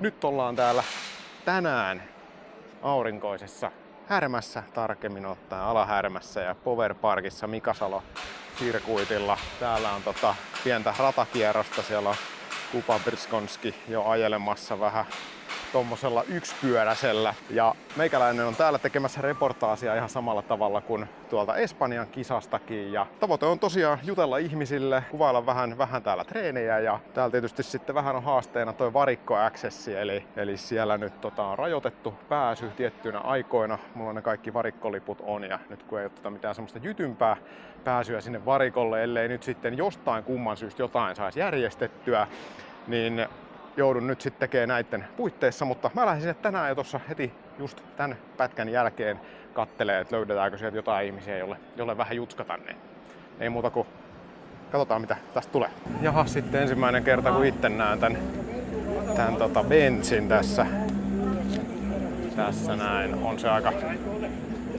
Nyt ollaan täällä tänään aurinkoisessa Härmässä, tarkemmin ottaen Alahärmässä ja Power Parkissa Mikasalo-sirkuitilla. Täällä on pientä ratakierrosta, siellä on Kuba Brskonski jo ajelemassa vähän tommosella yksipyöräisellä. Ja meikäläinen on täällä tekemässä reportaasia ihan samalla tavalla kuin tuolta Espanjan kisastakin. Ja tavoite on tosiaan jutella ihmisille, kuvailla vähän täällä treenejä. Ja täällä tietysti sitten vähän on haasteena toi varikko-accessi, eli siellä nyt on rajoitettu pääsy tiettyinä aikoina. Mulla ne kaikki varikkoliput on ja nyt kun ei ole mitään semmoista jytympää pääsyä sinne varikolle, ellei nyt sitten jostain kumman syystä jotain saisi järjestettyä, niin joudun nyt sitten tekemään näiden puitteissa, mutta mä lähdin sinne tänään jo tuossa heti just tämän pätkän jälkeen kattelee, että löydetäänkö sieltä jotain ihmisiä, jolle vähän jutskata, niin ei muuta kuin katsotaan mitä tästä tulee. Jaha, sitten ensimmäinen kerta kun itse näen tän Benzin tässä näin,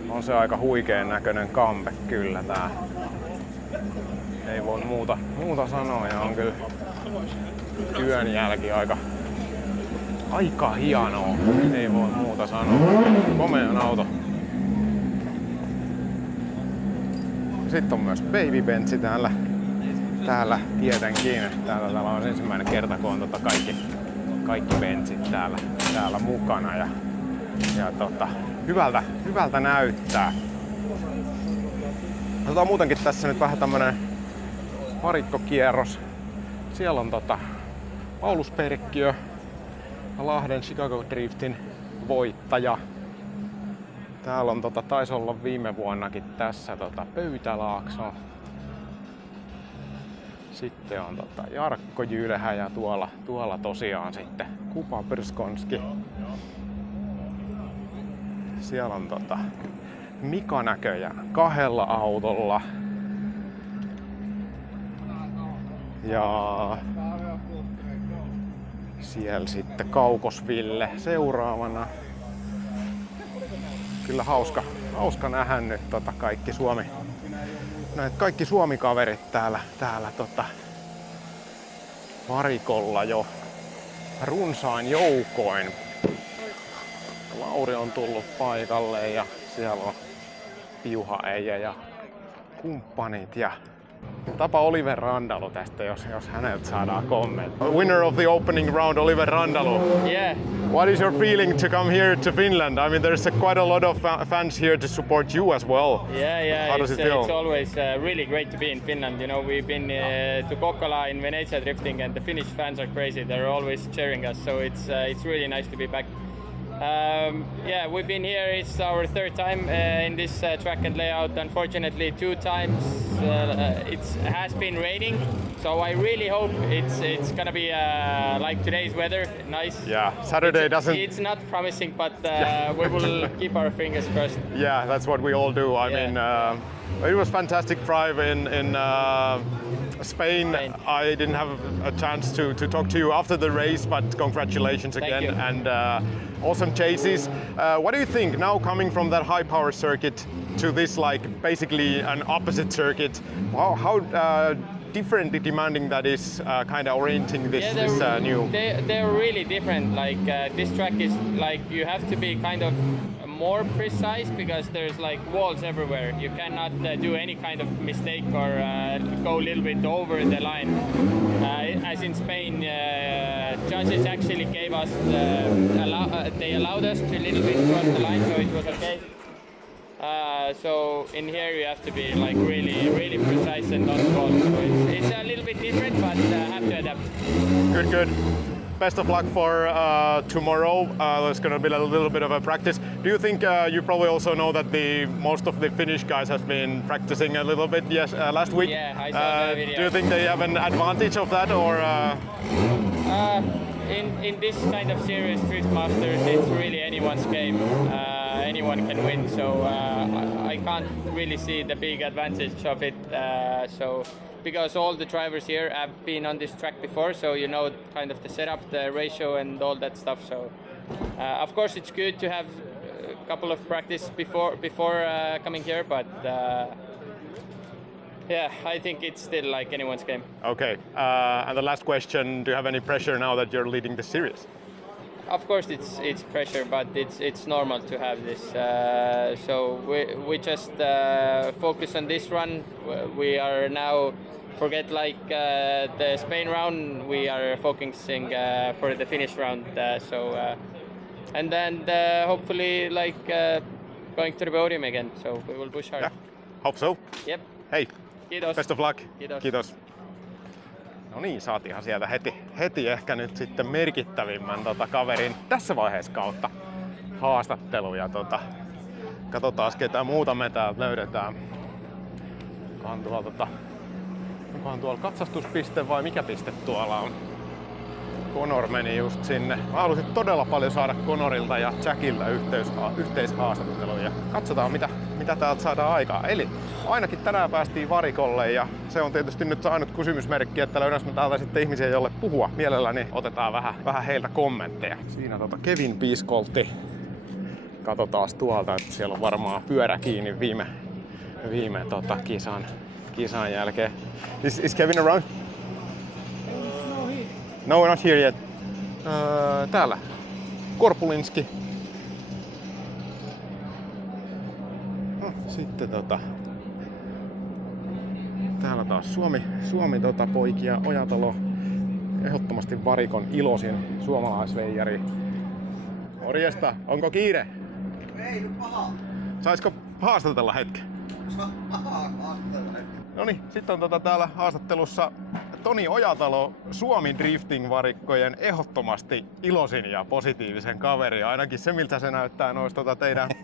on se aika huikean näköinen kampe kyllä tää. Ei voi muuta sanoa ja on kyllä työn jälki aika hienoa, ei voi muuta sanoa. Komean auto. Sitten on myös Baby Benzi täällä tietenkin. Täällä on ensimmäinen kerta, kun on kaikki Benzit täällä mukana ja hyvältä näyttää. Otetaan muutenkin tässä nyt vähän tämmönen varikkokierros. Siellä on Paulus Perkkiö, Lahden Chicago Driftin voittaja. Täällä on taisi olla viime vuonnakin tässä Pöytälaakso. Sitten on Jarkko Jylhä ja tuolla tosiaan sitten Kuba Brskonski. Siellä on Mika näköjään kahdella autolla. Ja siellä sitten Kaukosville seuraavana. Kyllä hauska nähdä nyt kaikki Suomi-kaverit täällä varikolla jo runsain joukoin. Lauri on tullut paikalle ja siellä on Juha Eija ja kumppanit ja tapa Oliver Randalu tästä, jos häneltä saadaan kommentti. Winner of the opening round, Oliver Randalu. Yeah. What is your feeling to come here to Finland? I mean, there's quite a lot of fans here to support you as well. Yeah. How does it feel? It's always really great to be in Finland. You know, we've been to Kokkola in Venezia drifting, and the Finnish fans are crazy. They're always cheering us, so it's really nice to be back. We've been here. It's our third time in this track and layout. Unfortunately, 2 times it has been raining. So I really hope it's gonna be like today's weather, nice. Yeah, Saturday It's not promising, but we will keep our fingers crossed. Yeah, that's what we all do. I mean, it was fantastic drive in Spain. I didn't have a chance to talk to you after the race, but congratulations again. Thank you. And awesome chases. What do you think now coming from that high power circuit to this like basically an opposite circuit? How differently demanding that is kind of orienting this new? They're really different. Like this track is like you have to be kind of more precise because there's like walls everywhere. You cannot do any kind of mistake or go a little bit over the line. As in Spain, judges actually gave us they allowed us to a little bit cross the line, so it was okay. So in here you have to be like really precise and not fall. So it's a little bit different, but have to adapt. Good. Best of luck for tomorrow. There's going to be a little bit of a practice. Do you think you probably also know that most of the Finnish guys have been practicing a little bit last week? Yeah, I saw the video. Do you think they have an advantage of that, or? In this kind of serious Drift Masters, it's really anyone's game. Anyone can win, so I can't really see the big advantage of it. Because all the drivers here have been on this track before, so you know kind of the setup, the ratio, and all that stuff. So of course it's good to have a couple of practice before coming here, but I think it's still like anyone's game. Okay, and the last question: do you have any pressure now that you're leading the series? of course it's pressure, but it's normal to have this. So we just focus on this run. We are now forget the Spain round. We are focusing for the finish round. And then hopefully going to the podium again. So we will push hard. Yeah, hope so. Yep. Hei. Kiitos. Best of luck. Kiitos. No niin, saatiinhan sieltä heti ehkä nyt sitten merkittävimmän kaverin tässä vaiheessa kautta haastatteluja. Katsotaan ketä muuta me täältä löydetään. Onkohan tuolla katsastuspiste vai mikä piste tuolla on? Conor meni just sinne. Mä halusin todella paljon saada Conorilta ja Jackilta yhteishaastatteluja. Katsotaan mitä täältä saadaan aikaan. Eli ainakin tänään päästiin varikolle ja se on tietysti nyt ainut kysymysmerkki, että löydänkö mä täältä sitten ihmisiä, jolle puhua. Mielelläni otetaan vähän heiltä kommentteja. Siinä Kevin Piskoltti. Katsotaan tuolta, että siellä on varmaan pyörä kiinni viime kisan jälkeen. Is Kevin around? No, we're not here yet. Täällä. Korpulinski. Sitten täällä taas Suomi poikia Ojatalo. Ehdottomasti varikon iloisin suomalaisveijari. Morjesta, onko kiire? Ei nyt paha. Saisko haastatella hetken? Haastatella hetken. Noniin, sitten on täällä haastattelussa Toni Ojatalo, Suomen drifting-varikkojen ehdottomasti iloisin ja positiivisen kaveri. Ainakin se, miltä se näyttää noissa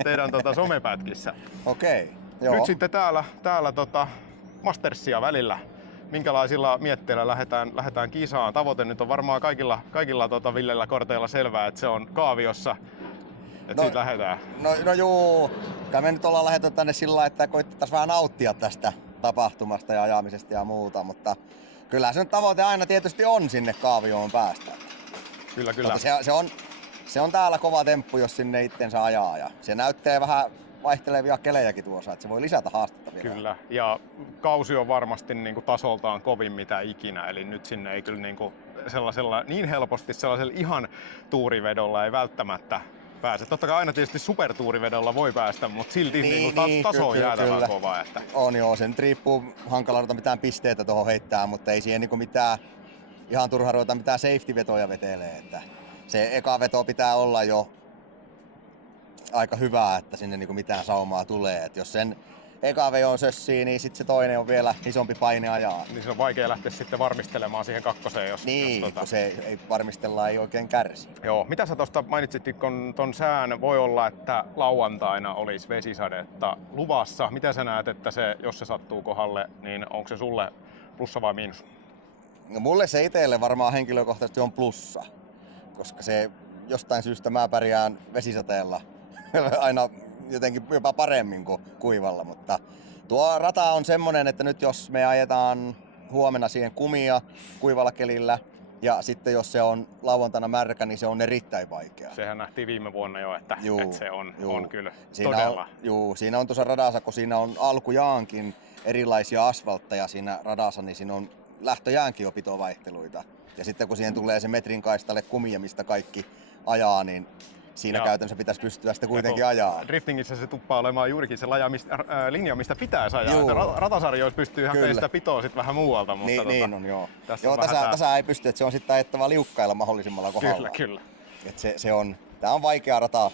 teidän somepätkissä. Okei, joo. Nyt sitten täällä Mastersia välillä. Minkälaisilla mietteillä lähdetään kisaan? Tavoite nyt on varmaan kaikilla Villellä korteilla selvää, että se on kaaviossa. Että siitä lähdetään. No juu, kai me nyt ollaan lähdetty tänne sillä, että koittaisiin vähän nauttia tästä tapahtumasta ja ajamisesta ja muuta, mutta kyllä se nyt tavoite aina tietysti on sinne kaavioon päästä. Kyllä. Se on täällä kova temppu, jos sinne itsensä ajaa ja se näyttää vähän vaihtelevia kelejäkin tuossa, että se voi lisätä haastetta vielä. Kyllä, ja kausi on varmasti tasoltaan kovin mitä ikinä, eli nyt sinne ei kyllä sellaisella niin helposti sellaisella ihan tuurivedolla ei välttämättä pääse. Totta kai aina tietysti supertuurivedolla voi päästä, mutta silti taso on jäätävän kova. Että... On joo, se nyt riippuu hankalalta mitään pisteitä tuohon heittää, mutta ei siihen mitään ihan turha ruveta mitään safety-vetoja vetelee. Että se eka veto pitää olla jo aika hyvää, että sinne mitään saumaa tulee. Et jos sen eka vejon sössii, niin sitten se toinen on vielä isompi paine ajaa. Niin se on vaikea lähteä sitten varmistelemaan siihen kakkoseen, jos kun se ei varmistella, ei oikein kärsi. Joo, mitä sä tuosta mainitsit, kun ton sään voi olla, että lauantaina olisi vesisadetta luvassa. Miten sä näet, että jos se sattuu kohdalle, niin onko se sulle plussa vai miinus? No mulle se itselle varmaan henkilökohtaisesti on plussa, koska se jostain syystä mä pärjään vesisateella aina jotenkin jopa paremmin kuin kuivalla, mutta tuo rata on semmonen, että nyt jos me ajetaan huomenna siihen kumia kuivalla kelillä ja sitten jos se on lauantaina märkä, niin se on erittäin vaikea. Sehän nähtiin viime vuonna jo, että se on kyllä siinä todella. Siinä on tuossa radassa, kun siinä on alkujaankin erilaisia asfaltteja siinä radassa, niin siinä on lähtöjäänkin jo pitovaihteluita. Ja sitten kun siihen tulee se metrin kaistalle kumia, mistä kaikki ajaa, niin siinä käytännössä pitäisi pystyä sitä kuitenkin ajaa. Driftingissä se tuppaa olemaan juurikin se linja, mistä pitäisi ajaa. Ratasarjoissa pystyy hakemaan sitä pitoa sit vähän muualta. Mutta niin on, joo. Tässä ei pysty, että se on sitten ajettava liukkailla mahdollisimalla kohdalla. Kyllä. Tää on vaikea rata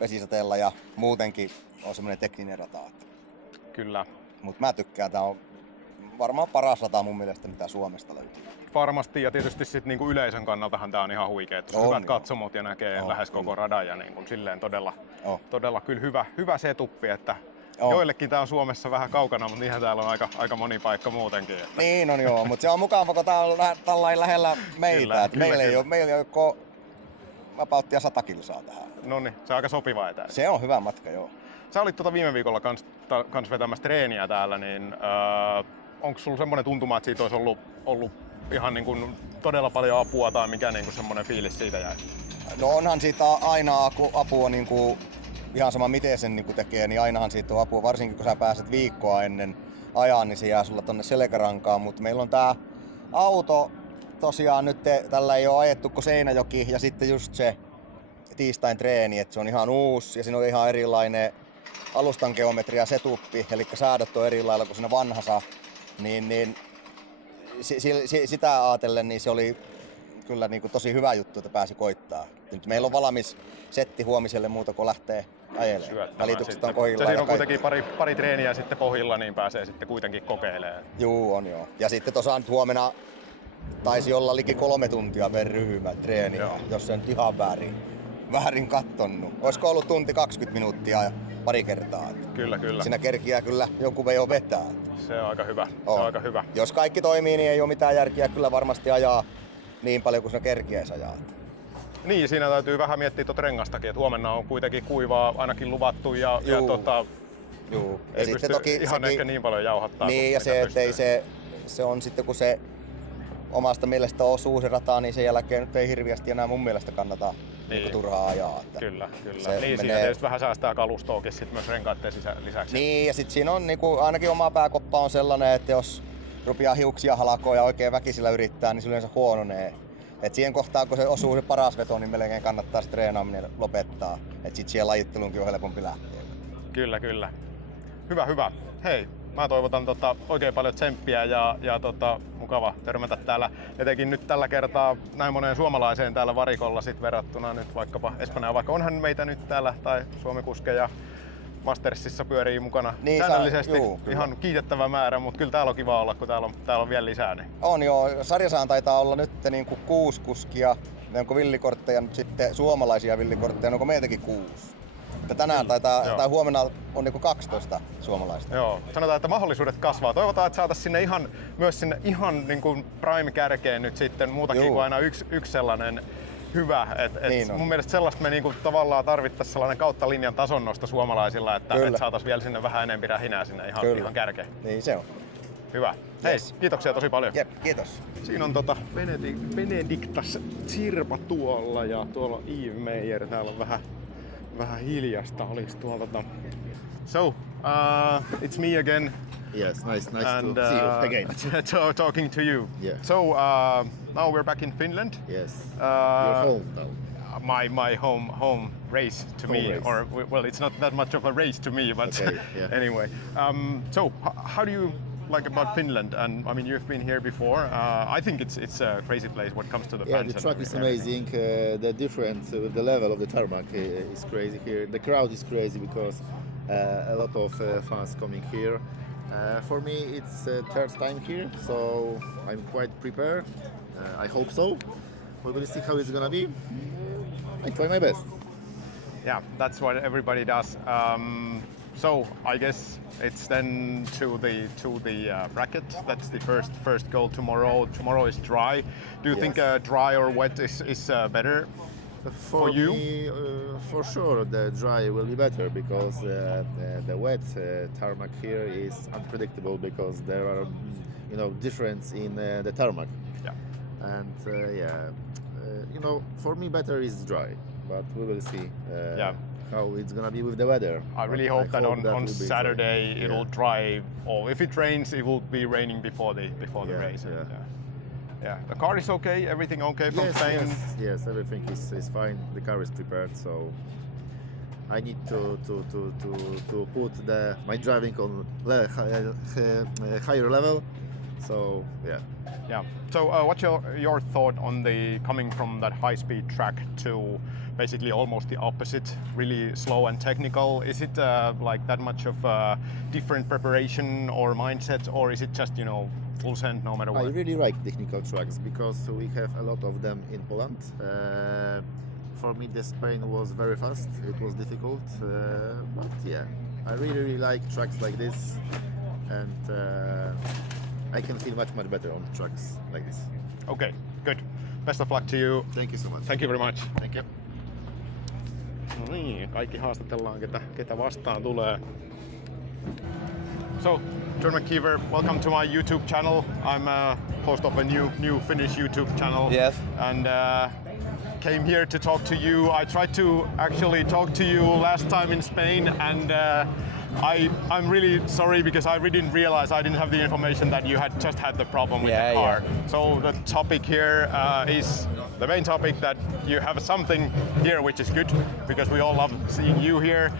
vesisateella ja muutenkin on semmoinen tekninen rata. Kyllä. Mutta mä tykkään, tää on varmaan paras rata mun mielestä, mitä Suomesta löytyy. Varmasti, ja tietysti sit yleisön kannaltahan tää on ihan huikea, että on hyvät katsomot ja näkee lähes koko radan ja silleen todella kyllä hyvä setuppi, että joillekin tää on Suomessa vähän kaukana, mutta niinhän täällä on aika moni paikka muutenkin. Että... Niin on joo, mutta se on mukava, kun tää on tällainen lähellä meitä, että meillä ei ole vapauttia 100 kilsaa tähän. Noniin, se on aika sopiva etäisyys. Se on hyvä matka, joo. Sä olit viime viikolla kans vetämässä treeniä täällä, niin onko sulla semmoinen tuntuma, että siitä olisi ollut ihan todella paljon apua tai mikä semmoinen fiilis siitä jäi? No onhan siitä aina apua ihan sama miten sen tekee, niin ainahan siitä on apua, varsinkin kun sä pääset viikkoa ennen ajaa, niin se jää sulla tonne selkärankaan, mutta meillä on tää auto tosiaan nyt, tällä ei ole ajettu kuin Seinäjoki ja sitten just se tiistain treeni, että se on ihan uusi ja siinä on ihan erilainen alustan geometria setuppi, eli säädöt on eri lailla kuin siinä vanhassa, niin sitä ajatellen niin se oli kyllä niin kuin tosi hyvä juttu, että pääsi koittaa. Nyt meillä on valmis setti huomiselle muuta kuin lähtee ajelemaan. Välitykset on kohdillaan. Siinä on kuitenkin pari treeniä sitten pohjilla, niin pääsee sitten kuitenkin kokeilemaan. Juu, on joo. Ja sitten tosiaan nyt huomenna taisi olla liki 3 tuntia per ryhmä treeniä, jos sen ihan väärin kattonnut. Olisiko ollut tunti 20 minuuttia ja pari kertaa. Kyllä. Siinä kerkiää kyllä joku veo vetää. Se on aika hyvä. Se on aika hyvä. Jos kaikki toimii, niin ei ole mitään järkiä kyllä varmasti ajaa niin paljon kuin siinä kerkiäisi ajaa. Niin, siinä täytyy vähän miettiä tuota rengastakin, että huomenna on kuitenkin kuivaa ainakin luvattu ja Juu. Ei pysty toki ihan sekin, ehkä niin paljon jauhattaa. Niin, ja se, että se on sitten kun se omasta mielestä osuu se rata, niin sen jälkeen nyt ei hirviästi enää mun mielestä kannata niin turhaa ajaa. Että kyllä. Niin, siinä tietysti vähän säästää kalustoakin sit myös renkaatteen lisäksi. Niin, ja sitten siinä on niinku, ainakin oma pääkoppa on sellainen, että jos rupeaa hiuksia halkoa ja oikein väkisillä yrittää, niin se yleensä huononee. Et siihen kohtaan, kun se osuu se paras veto, niin melkein kannattaa se treenaaminen lopettaa. Et sit siihen lajitteluunkin on helpompi lähteä. Kyllä. Hyvä. Hei, mä toivotan oikein paljon tsemppiä ja mukava törmätä täällä. Etenkin nyt tällä kertaa näin moneen suomalaiseen täällä varikolla sit verrattuna nyt vaikkapa Espanjaan, vaikka onhan meitä nyt täällä tai Suomi-kuskeja Mastersissa pyörii mukana niin, säännöllisesti. Ihan kiitettävä määrä, mutta kyllä täällä on kiva olla, kun täällä on vielä lisää. Niin. On joo, sarjassahan taitaa olla nyt niin kuin 6 kuskia, onko villikortteja nyt sitten suomalaisia villikortteja, onko meitäkin 6? Tänään tai huomenna on niinku 12 suomalaista. Joo, sanotaan, että mahdollisuudet kasvaa. Toivotaan, että saataisiin sinne ihan niin kuin prime-kärkeen nyt sitten muutakin kuin aina yksi sellainen hyvä. Niin mun mielestä sellaista me niinku tavallaan tarvittaisiin sellainen kautta linjan tasonnosto suomalaisilla, että saataisiin vielä sinne vähän enemmän rähinää sinne ihan kärkeen. Niin se on. Hyvä. Hei, kiitoksia tosi paljon. Jep, kiitos. Siinä on Benediktas Sirpa tuolla ja tuolla Yves Meijer. Täällä on vähän hiljasta. Oliks tuolla So, it's me again. Yes, nice to see you again. Talking to you. Yeah. So, now we're back in Finland. Yes. Your home now. My home race to me, race. or well, it's not that much of a race to me, but okay, yeah. Anyway. So, how do you like about Finland? And I mean, you've been here before. I think it's a crazy place when it comes to the fans. Yeah, the track is amazing. The difference with the level of the tarmac is crazy here. The crowd is crazy because a lot of fans coming here. For me, it's third time here, so I'm quite prepared. I hope so. We will see how it's gonna be. I try my best. Yeah, that's what everybody does. So I guess it's then to the bracket. That's the first goal tomorrow. Tomorrow is dry. Do you think dry or wet is better for you? Me, for sure, the dry will be better because the wet tarmac here is unpredictable because there are difference in the tarmac. Yeah. And for me better is dry, but we will see. How it's gonna be with the weather. I really hope that on Saturday it'll dry, or if it rains, it will be raining before the race. Yeah. The car is okay. Everything okay from Spain? Yes, everything is fine. The car is prepared, so I need to put my driving on higher level. So yeah. So what's your thought on the coming from that high-speed track to basically almost the opposite, really slow and technical? Is it like that much of a different preparation or mindset, or is it just full send no matter what? I really like technical tracks because we have a lot of them in Poland. For me, the Spain was very fast. It was difficult, but yeah, I really like tracks like this, and I can feel much better on tracks like this. Okay, good. Best of luck to you. Thank you so much. Thank you very much. Thank you. No niin, kaikki haastatellaan, ketä vastaan tulee. So, Duane McKeever, welcome to my YouTube channel. I'm a host of a new Finnish YouTube channel. Yes. And came here to talk to you. I tried to actually talk to you last time in Spain, and I'm really sorry because I really didn't realize, I didn't have the information that you had just had the problem with the car. Yeah. So the topic here is the main topic, that you have something here which is good, because we all love seeing you here.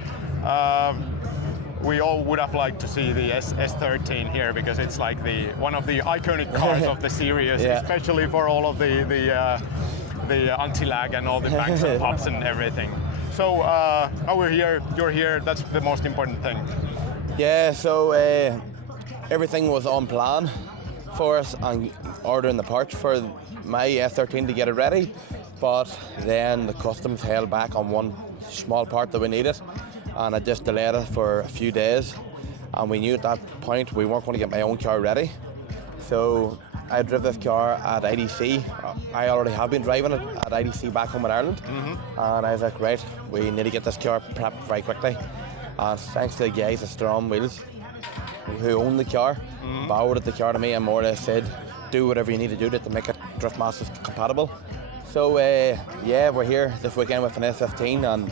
We all would have liked to see the S13 here, because it's like one of the iconic cars of the series, especially for all of the anti-lag and all the bangs and pops and everything. So now we're here, you're here, that's the most important thing. Yeah, so everything was on plan for us and ordering the parts for my S13 to get it ready, but then the customs held back on one small part that we needed, and it just delayed it for a few days, and we knew at that point we weren't going to get my own car ready. So I drove this car at IDC. I already have been driving it at IDC back home in Ireland, and I was like, right, we need to get this car prepped very quickly. And thanks to the guys at Strom Wheels who own the car, borrowed the car to me, and more or less said, do whatever you need to do to make it Drift Masters compatible. So yeah, we're here this weekend with an S15, and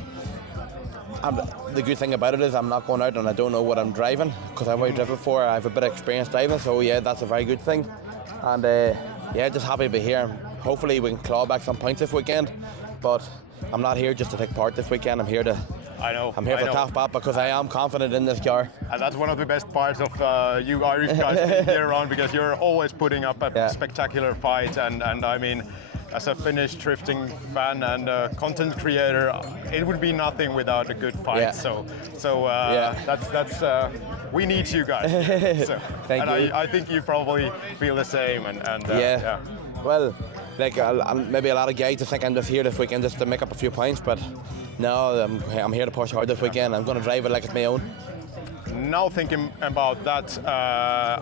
the good thing about it is I'm not going out and I don't know what I'm driving, because I've already driven before. I have a bit of experience driving, so yeah, that's a very good thing. And yeah, just happy to be here. Hopefully we can claw back some points this weekend, but I'm not here just to take part this weekend. I'm here to I'm here for tough bat, because I am confident in this car. And that's one of the best parts of you Irish guys being here around, because you're always putting up a spectacular fight, and I mean, as a Finnish drifting fan and content creator, it would be nothing without a good fight. Yeah. So that's we need you guys. So, Thank you. I think you probably feel the same. And yeah. Well, like maybe a lot of guys think I'm just here this weekend just to make up a few points, but no, I'm here to push hard this weekend. I'm going to drive it like it's my own. Now thinking about that,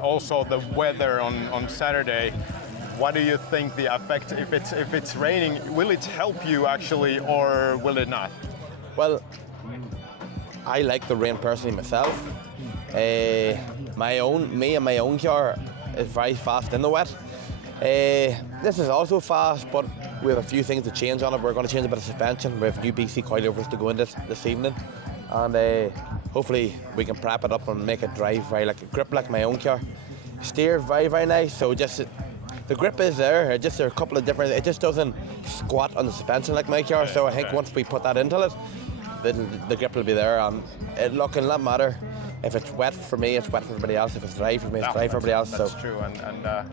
also the weather on Saturday. What do you think the effect, if it's raining, will it help you actually, or will it not? Well, I like the rain personally myself. Me and my own car is very fast in the wet. This is also fast, but we have a few things to change on it. We're going to change a bit of suspension. We have new BC coilovers to go in this evening, and hopefully we can prep it up and make it drive grip like my own car. Steer very, very nice. So just the grip is there. There are a couple of different. It just doesn't squat on the suspension like my car. So I think once we put that into it, the grip will be there. It'll not matter. If it's wet for me, it's wet for everybody else. If it's dry for me, it's dry for everybody else. That's true, and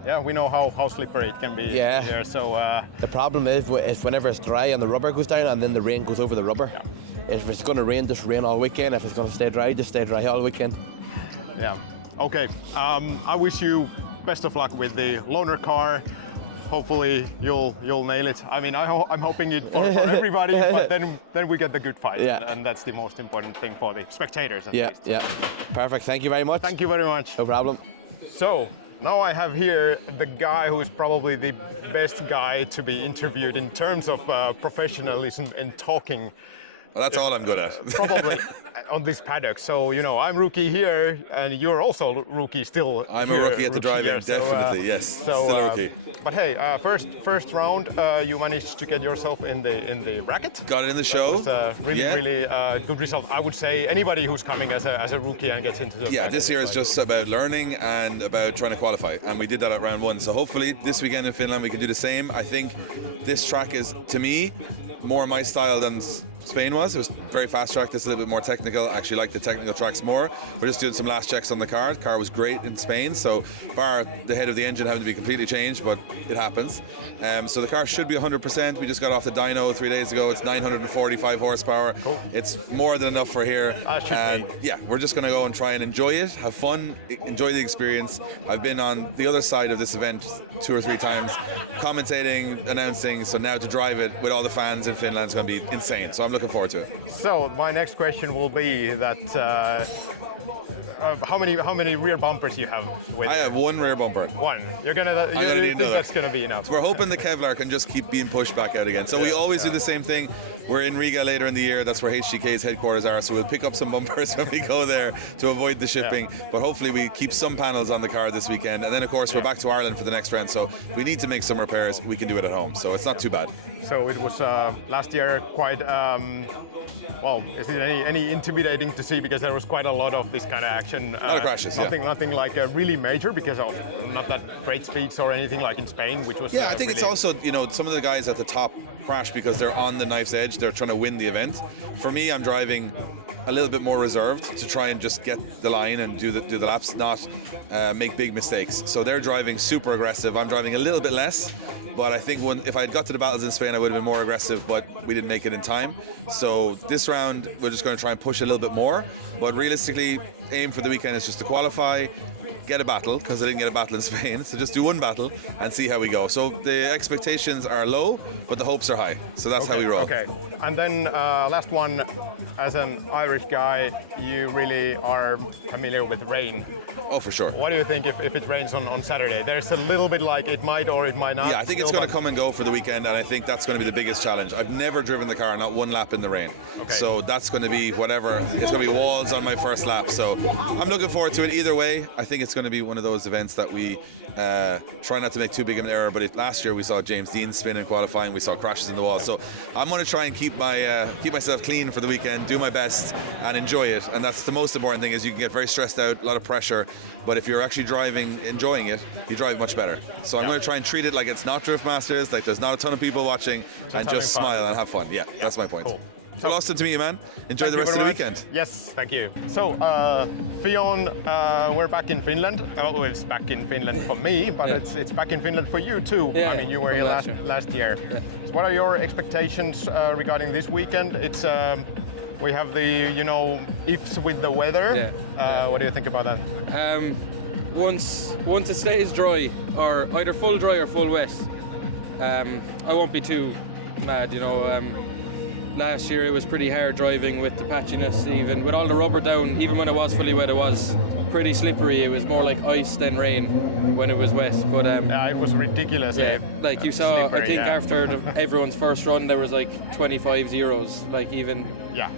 yeah, we know how slippery it can be here. So the problem is whenever it's dry and the rubber goes down, and then the rain goes over the rubber. Yeah. If it's going to rain, just rain all weekend. If it's going to stay dry, just stay dry all weekend. Yeah. Okay. I wish you best of luck with the loaner car. Hopefully you'll nail it. I mean, I'm hoping it for everybody, but then we get the good fight, and that's the most important thing for the spectators at least. Yeah, perfect. Thank you very much. Thank you very much. No problem. So now I have here the guy who is probably the best guy to be interviewed in terms of professionalism and talking. Well, that's all I'm good at. Probably on this paddock. So, I'm rookie here, and you're also rookie still. I'm a rookie at the driving, definitely, yes. Still a rookie. But hey, first round, you managed to get yourself in the bracket. Got it in the show. That was really good result. I would say anybody who's coming as a rookie and gets into the bracket. This year is just about learning and about trying to qualify, and we did that at round 1. So hopefully this weekend in Finland we can do the same. I think this track is, to me, more my style than Spain was. It was very fast track. This is a little bit more technical. I actually like the technical tracks more. We're just doing some last checks on the car. The car was great in Spain, so bar the head of the engine having to be completely changed, but it happens. So the car should be 100%. We just got off the dyno 3 days ago. It's 945 horsepower. Cool. It's more than enough for here. And yeah, we're just going to go and try and enjoy it, have fun, enjoy the experience. I've been on the other side of this event 2 or 3 times, commentating, announcing, so now to drive it with all the fans in Finland is going to be insane. So I'm looking forward to it. So my next question will be that how many rear bumpers you have? With I have one rear bumper. One. You're gonna need think another. that's gonna be enough. So we're hoping the Kevlar can just keep being pushed back out again. So we always do the same thing. We're in Riga later in the year. That's where HGK's headquarters are. So we'll pick up some bumpers when we go there to avoid the shipping. But hopefully we keep some panels on the car this weekend. And then of course we're back to Ireland for the next round. So if we need to make some repairs, we can do it at home. So it's not too bad. So it was last year quite. Well, is it any intimidating to see, because there was quite a lot of this kind of action? A lot of crashes, Nothing like really major, because of not that great speeds or anything like in Spain, which was. Yeah, I think really it's also, some of the guys at the top crash because they're on the knife's edge. They're trying to win the event. For me, I'm driving a little bit more reserved to try and just get the line and do the laps, not make big mistakes. So they're driving super aggressive. I'm driving a little bit less, but I think if I had got to the battles in Spain, I would have been more aggressive, but we didn't make it in time. So this round, we're just going to try and push a little bit more. But realistically, aim for the weekend is just to qualify, get a battle, because I didn't get a battle in Spain, so just do one battle and see how we go. So the expectations are low, but the hopes are high. So that's how we roll. Okay, and then last one, as an Irish guy, you really are familiar with rain. Oh, for sure. What do you think if it rains on Saturday? There's a little bit like it might or it might not. Yeah, I think it's going to come and go for the weekend, and I think that's going to be the biggest challenge. I've never driven the car, not one lap in the rain. Okay. So that's going to be whatever. It's going to be walls on my first lap. So I'm looking forward to it either way. I think it's going to be one of those events that we try not to make too big of an error. But last year we saw James Deane spin in qualifying. We saw crashes in the wall. So I'm going to try and keep myself clean for the weekend, do my best, and enjoy it. And that's the most important thing. Is you can get very stressed out, a lot of pressure. But if you're actually driving, enjoying it, you drive much better. So I'm going to try and treat it like it's not Drift Masters, like there's not a ton of people watching, and just smile and have fun. Yeah, that's my point. Cool. So awesome to meet you, man. Enjoy the rest of the weekend. Yes, thank you. So, Fionn, we're back in Finland. Oh, it's back in Finland for me, but it's back in Finland for you too. Yeah, I mean, you were here last year. Yeah. So what are your expectations regarding this weekend? It's we have the ifs with the weather. Yeah. What do you think about that? Once it stays dry, or either full dry or full wet, I won't be too mad. Last year it was pretty hard driving with the patchiness, even with all the rubber down. Even when it was fully wet, it was pretty slippery. It was more like ice than rain when it was wet. But it was ridiculous. like you saw, slippery, I think after everyone's first run, there was like 25 zeros. Like even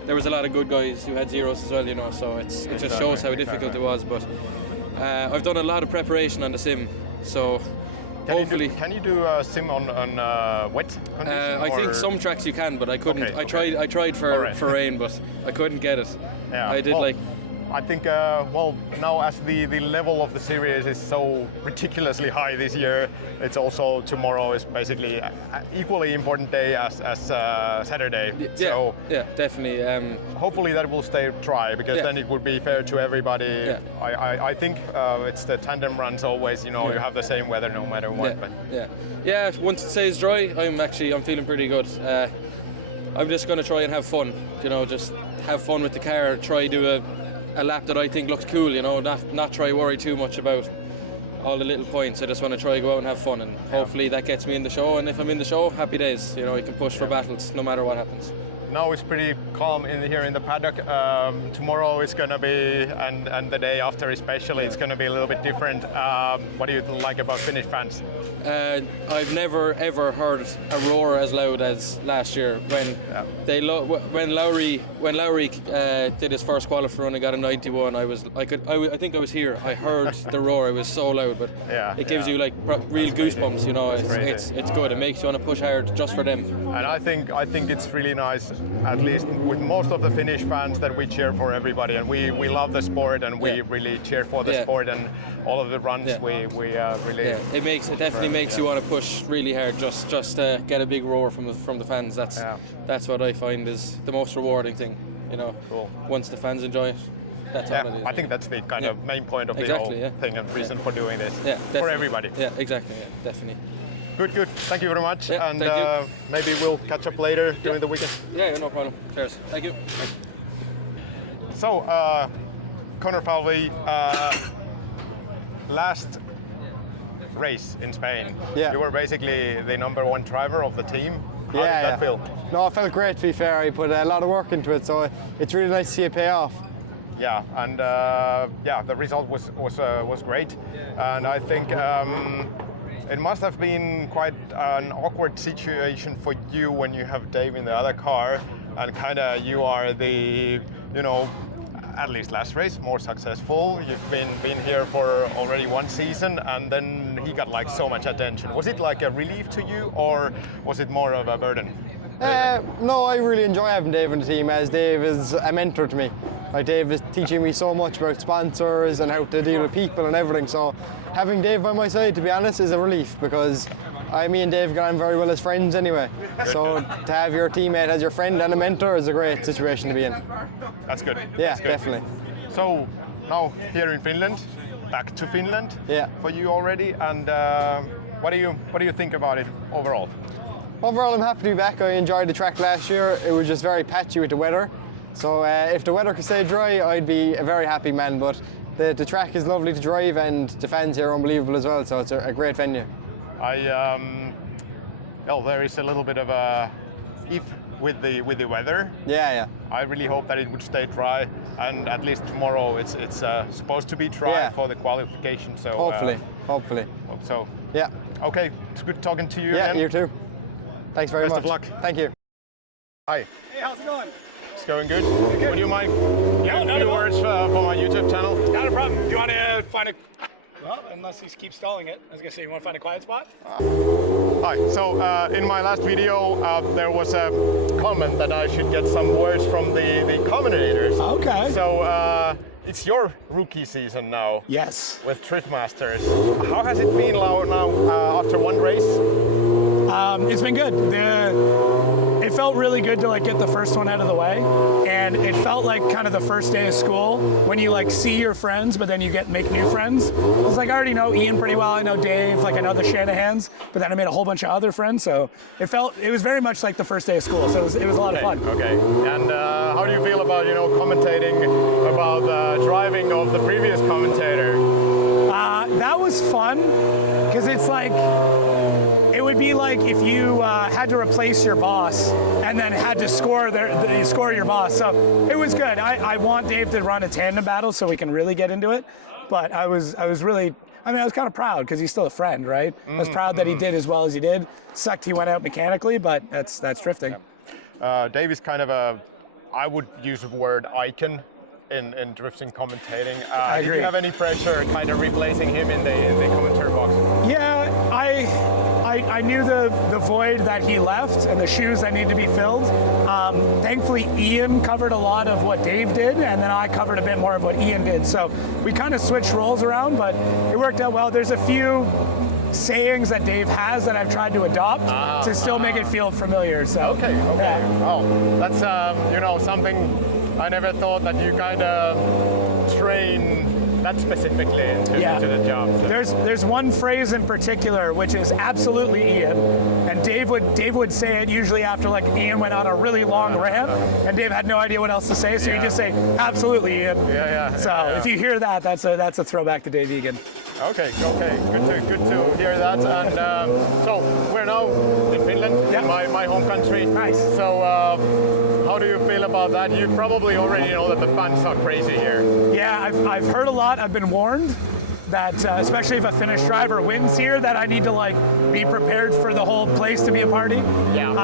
there was a lot of good guys who had zeros as well. So it just shows how difficult it was. But I've done a lot of preparation on the sim, so. Hopefully. Can you do a sim on wet conditions? I think some tracks you can, but I couldn't. Okay, I tried for rain, but I couldn't get it. Yeah. I did I think now as the level of the series is so ridiculously high this year, it's also tomorrow is basically equally important day as Saturday. So definitely. Hopefully that will stay dry, because then it would be fair to everybody. Yeah. I think it's the tandem runs always. You have the same weather no matter what. Yeah. Once it stays dry, I'm feeling pretty good. I'm just going to try and have fun. Just have fun with the car. Try do a lap that I think looks cool, not try worry too much about all the little points. I just want to try go out and have fun, and hopefully that gets me in the show, and if I'm in the show, happy days. I can push for battles no matter what happens. Now it's pretty calm here in the paddock. Tomorrow it's going to be, and the day after especially, it's going to be a little bit different. What do you like about Finnish fans? I've never ever heard a roar as loud as last year when Lowry did his first qualifying run and got a 91. I think I was here. I heard the roar. It was so loud, but it gives you like real goosebumps. It's good. It makes you want to push hard just for them. And I think it's really nice, at least with most of the Finnish fans, that we cheer for everybody, and we love the sport, and we really cheer for the sport, and all of the runs we really. It definitely makes you want to push really hard just to get a big roar from the fans. That's what I find is the most rewarding thing. Cool. Once the fans enjoy it, that's all it is. I think that's the kind of main point of the whole thing and reason for doing this for everybody. Yeah, exactly. Yeah, definitely. Good. Thank you very much. Yeah, and thank you. Maybe we'll catch up later during the weekend. Yeah, no problem. Cheers. Thank you. So, Conor Falvey, last race in Spain. Yeah. You were basically the number one driver of the team. How did Yeah, that feel? No, it felt great, to be fair. I put a lot of work into it, so it's really nice to see it pay off. Yeah, and the result was great, and I think it must have been quite an awkward situation for you when you have Dave in the other car, and kind of you are the, you know, at least last race, more successful. You've been here for already one season, and then he got like so much attention. Was it like a relief to you, or was it more of a burden? No, I really enjoy having Dave on the team, as Dave is a mentor to me. Like, Dave is teaching me so much about sponsors and how to deal with people and everything. So having Dave by my side, to be honest, is a relief, because me and Dave get on very well as friends anyway. So to have your teammate as your friend and a mentor is a great situation to be in. That's good. Yeah, That's good. definitely. So now here in Finland, back to Finland for you already, and what do you think about it overall? Overall, I'm happy to be back. I enjoyed the track last year. It was just very patchy with the weather. So if the weather could stay dry, I'd be a very happy man. But the track is lovely to drive, and the fans here are unbelievable as well. So it's a great venue. There is a little bit of a if with the weather. Yeah. I really hope that it would stay dry, and at least tomorrow it's supposed to be dry for the qualification. So hopefully. Hope so. Yeah. Okay, it's good talking to you. Yeah, again. you too. Thanks very much. Best of luck. Thank you. Hi. Hey, how's it going? It's going good. Would you mind giving a few words for my YouTube channel? Not a problem. Do you want to find a... Well, unless he keeps stalling it. I was going to say, you want to find a quiet spot? Hi. So in my last video, there was a comment that I should get some words from the commentators. Okay. So it's your rookie season now. Yes. With Drift Masters. How has it been now after one race? It's been good. It felt really good to like get the first one out of the way, and it felt like kind of the first day of school when you like see your friends, but then you make new friends. It's like I already know Ian pretty well. I know Dave, like I know the Shanahans, but then I made a whole bunch of other friends. So it was very much like the first day of school. So it was a lot of fun. Okay. And how do you feel about commentating about the driving of the previous commentator? That was fun because it's like. It would be like if you had to replace your boss and then had to score your boss. So it was good. I want Dave to run a tandem battle so we can really get into it. But I was really, I was kind of proud because he's still a friend, right? I was proud that he did as well as he did. Sucked he went out mechanically, but that's drifting. Dave is kind of I would use the word icon in drifting commentating. I agree. Did you have any pressure kind of replacing him in the commentary box? Yeah, I knew the void that he left and the shoes that need to be filled. Thankfully, Ian covered a lot of what Dave did, and then I covered a bit more of what Ian did. So we kind of switched roles around, but it worked out well. There's a few sayings that Dave has that I've tried to adopt to still make it feel familiar. So okay. Yeah. Oh, that's something I never thought that you kind of train that specifically into the job. So. There's one phrase in particular which is absolutely Ian, and Dave would say it usually after like Ian went on a really long rant, and Dave had no idea what else to say, so he'd just say absolutely Ian. So if you hear that, that's a throwback to Dave Egan. Okay, good to hear that. And so we're now in Finland, in my home country. Nice. So how do you feel about that? You probably already know that the fans are crazy here. Yeah, I've heard a lot. I've been warned that especially if a Finnish driver wins here, that I need to like be prepared for the whole place to be a party. Yeah.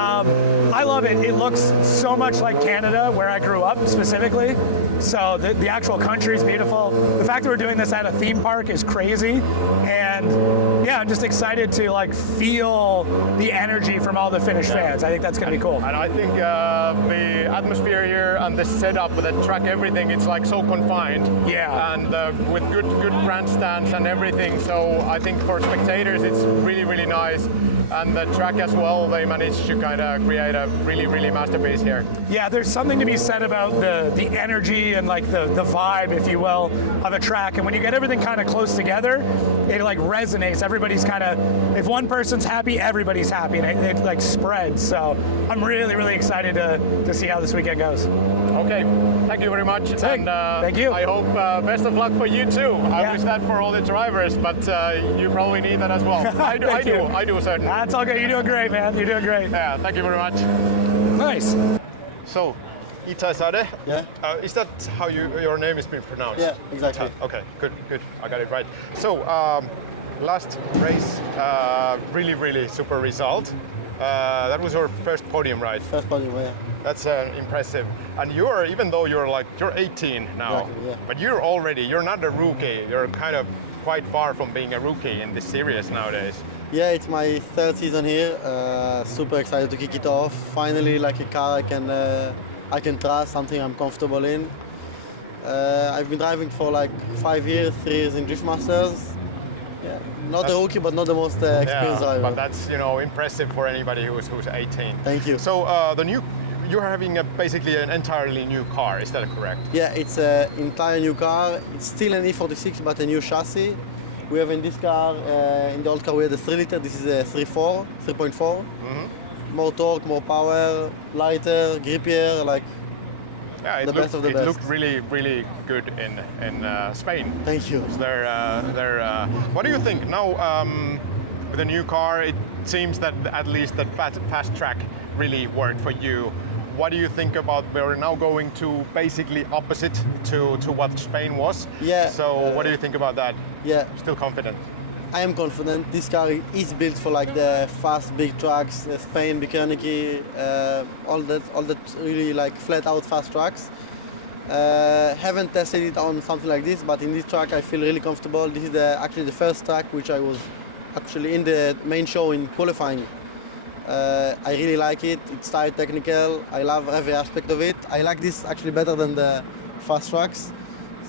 I love it. It looks so much like Canada, where I grew up specifically. So the actual country is beautiful. The fact that we're doing this at a theme park is crazy, and yeah, I'm just excited to like feel the energy from all the Finnish fans. I think that's going to be cool. And I think the atmosphere here and the setup with the track, everything, it's like so confined. Yeah. And with good grandstands and everything. So I think for spectators, it's really nice. And the track as well, they managed to kind of create a really masterpiece here. Yeah, there's something to be said about the energy and like the vibe, if you will, of a track. And when you get everything kind of close together, it like resonates. Everybody's kind of, if one person's happy, everybody's happy, and it like spreads. So I'm really excited to see how this weekend goes. Okay, thank you very much. And thank you. I hope best of luck for you too. I wish that for all the drivers, but you probably need that as well. I do certainly. That's all good. You're doing great, man. You're doing great. Yeah, thank you very much. Nice. So, Itay Sadeh. Yeah. Is that how your name is being pronounced? Yeah, exactly. Okay, good. I got it right. So, last race, really super result. That was your first podium, right? First podium, yeah. That's impressive. And even though you're 18 now, Exactly, yeah. but you're not a rookie. You're kind of quite far from being a rookie in this series nowadays. Yeah, it's my third season here. Super excited to kick it off. Finally, like a car I can trust, something I'm comfortable in. I've been driving for like 5 years, 3 years in Drift Masters. Yeah, not a rookie, but not the most experienced driver. But that's impressive for anybody who's 18. Thank you. So you're having basically an entirely new car. Is that correct? Yeah, it's an entire new car. It's still an E46, but a new chassis. We have in this car, in the old car, we had a 3 liter. This is a 3.4. Mm-hmm. More torque, more power, lighter, grippier, like Yeah, the best of the it best. looked really good in Spain. Thank you. So what do you think now with the new car? It seems that at least that fast track really worked for you. What do you think about we're now going to basically opposite to what Spain was? Yeah. So what do you think about that? Yeah, Still confident? I am confident. This car is built for like the fast big tracks, Spain, Bikaniki, all that really like flat out fast tracks. Haven't tested it on something like this, but in this track I feel really comfortable. This is actually the first track which I was actually in the main show in qualifying. I really like it. It's tight, technical. I love every aspect of it. I like this actually better than the fast tracks,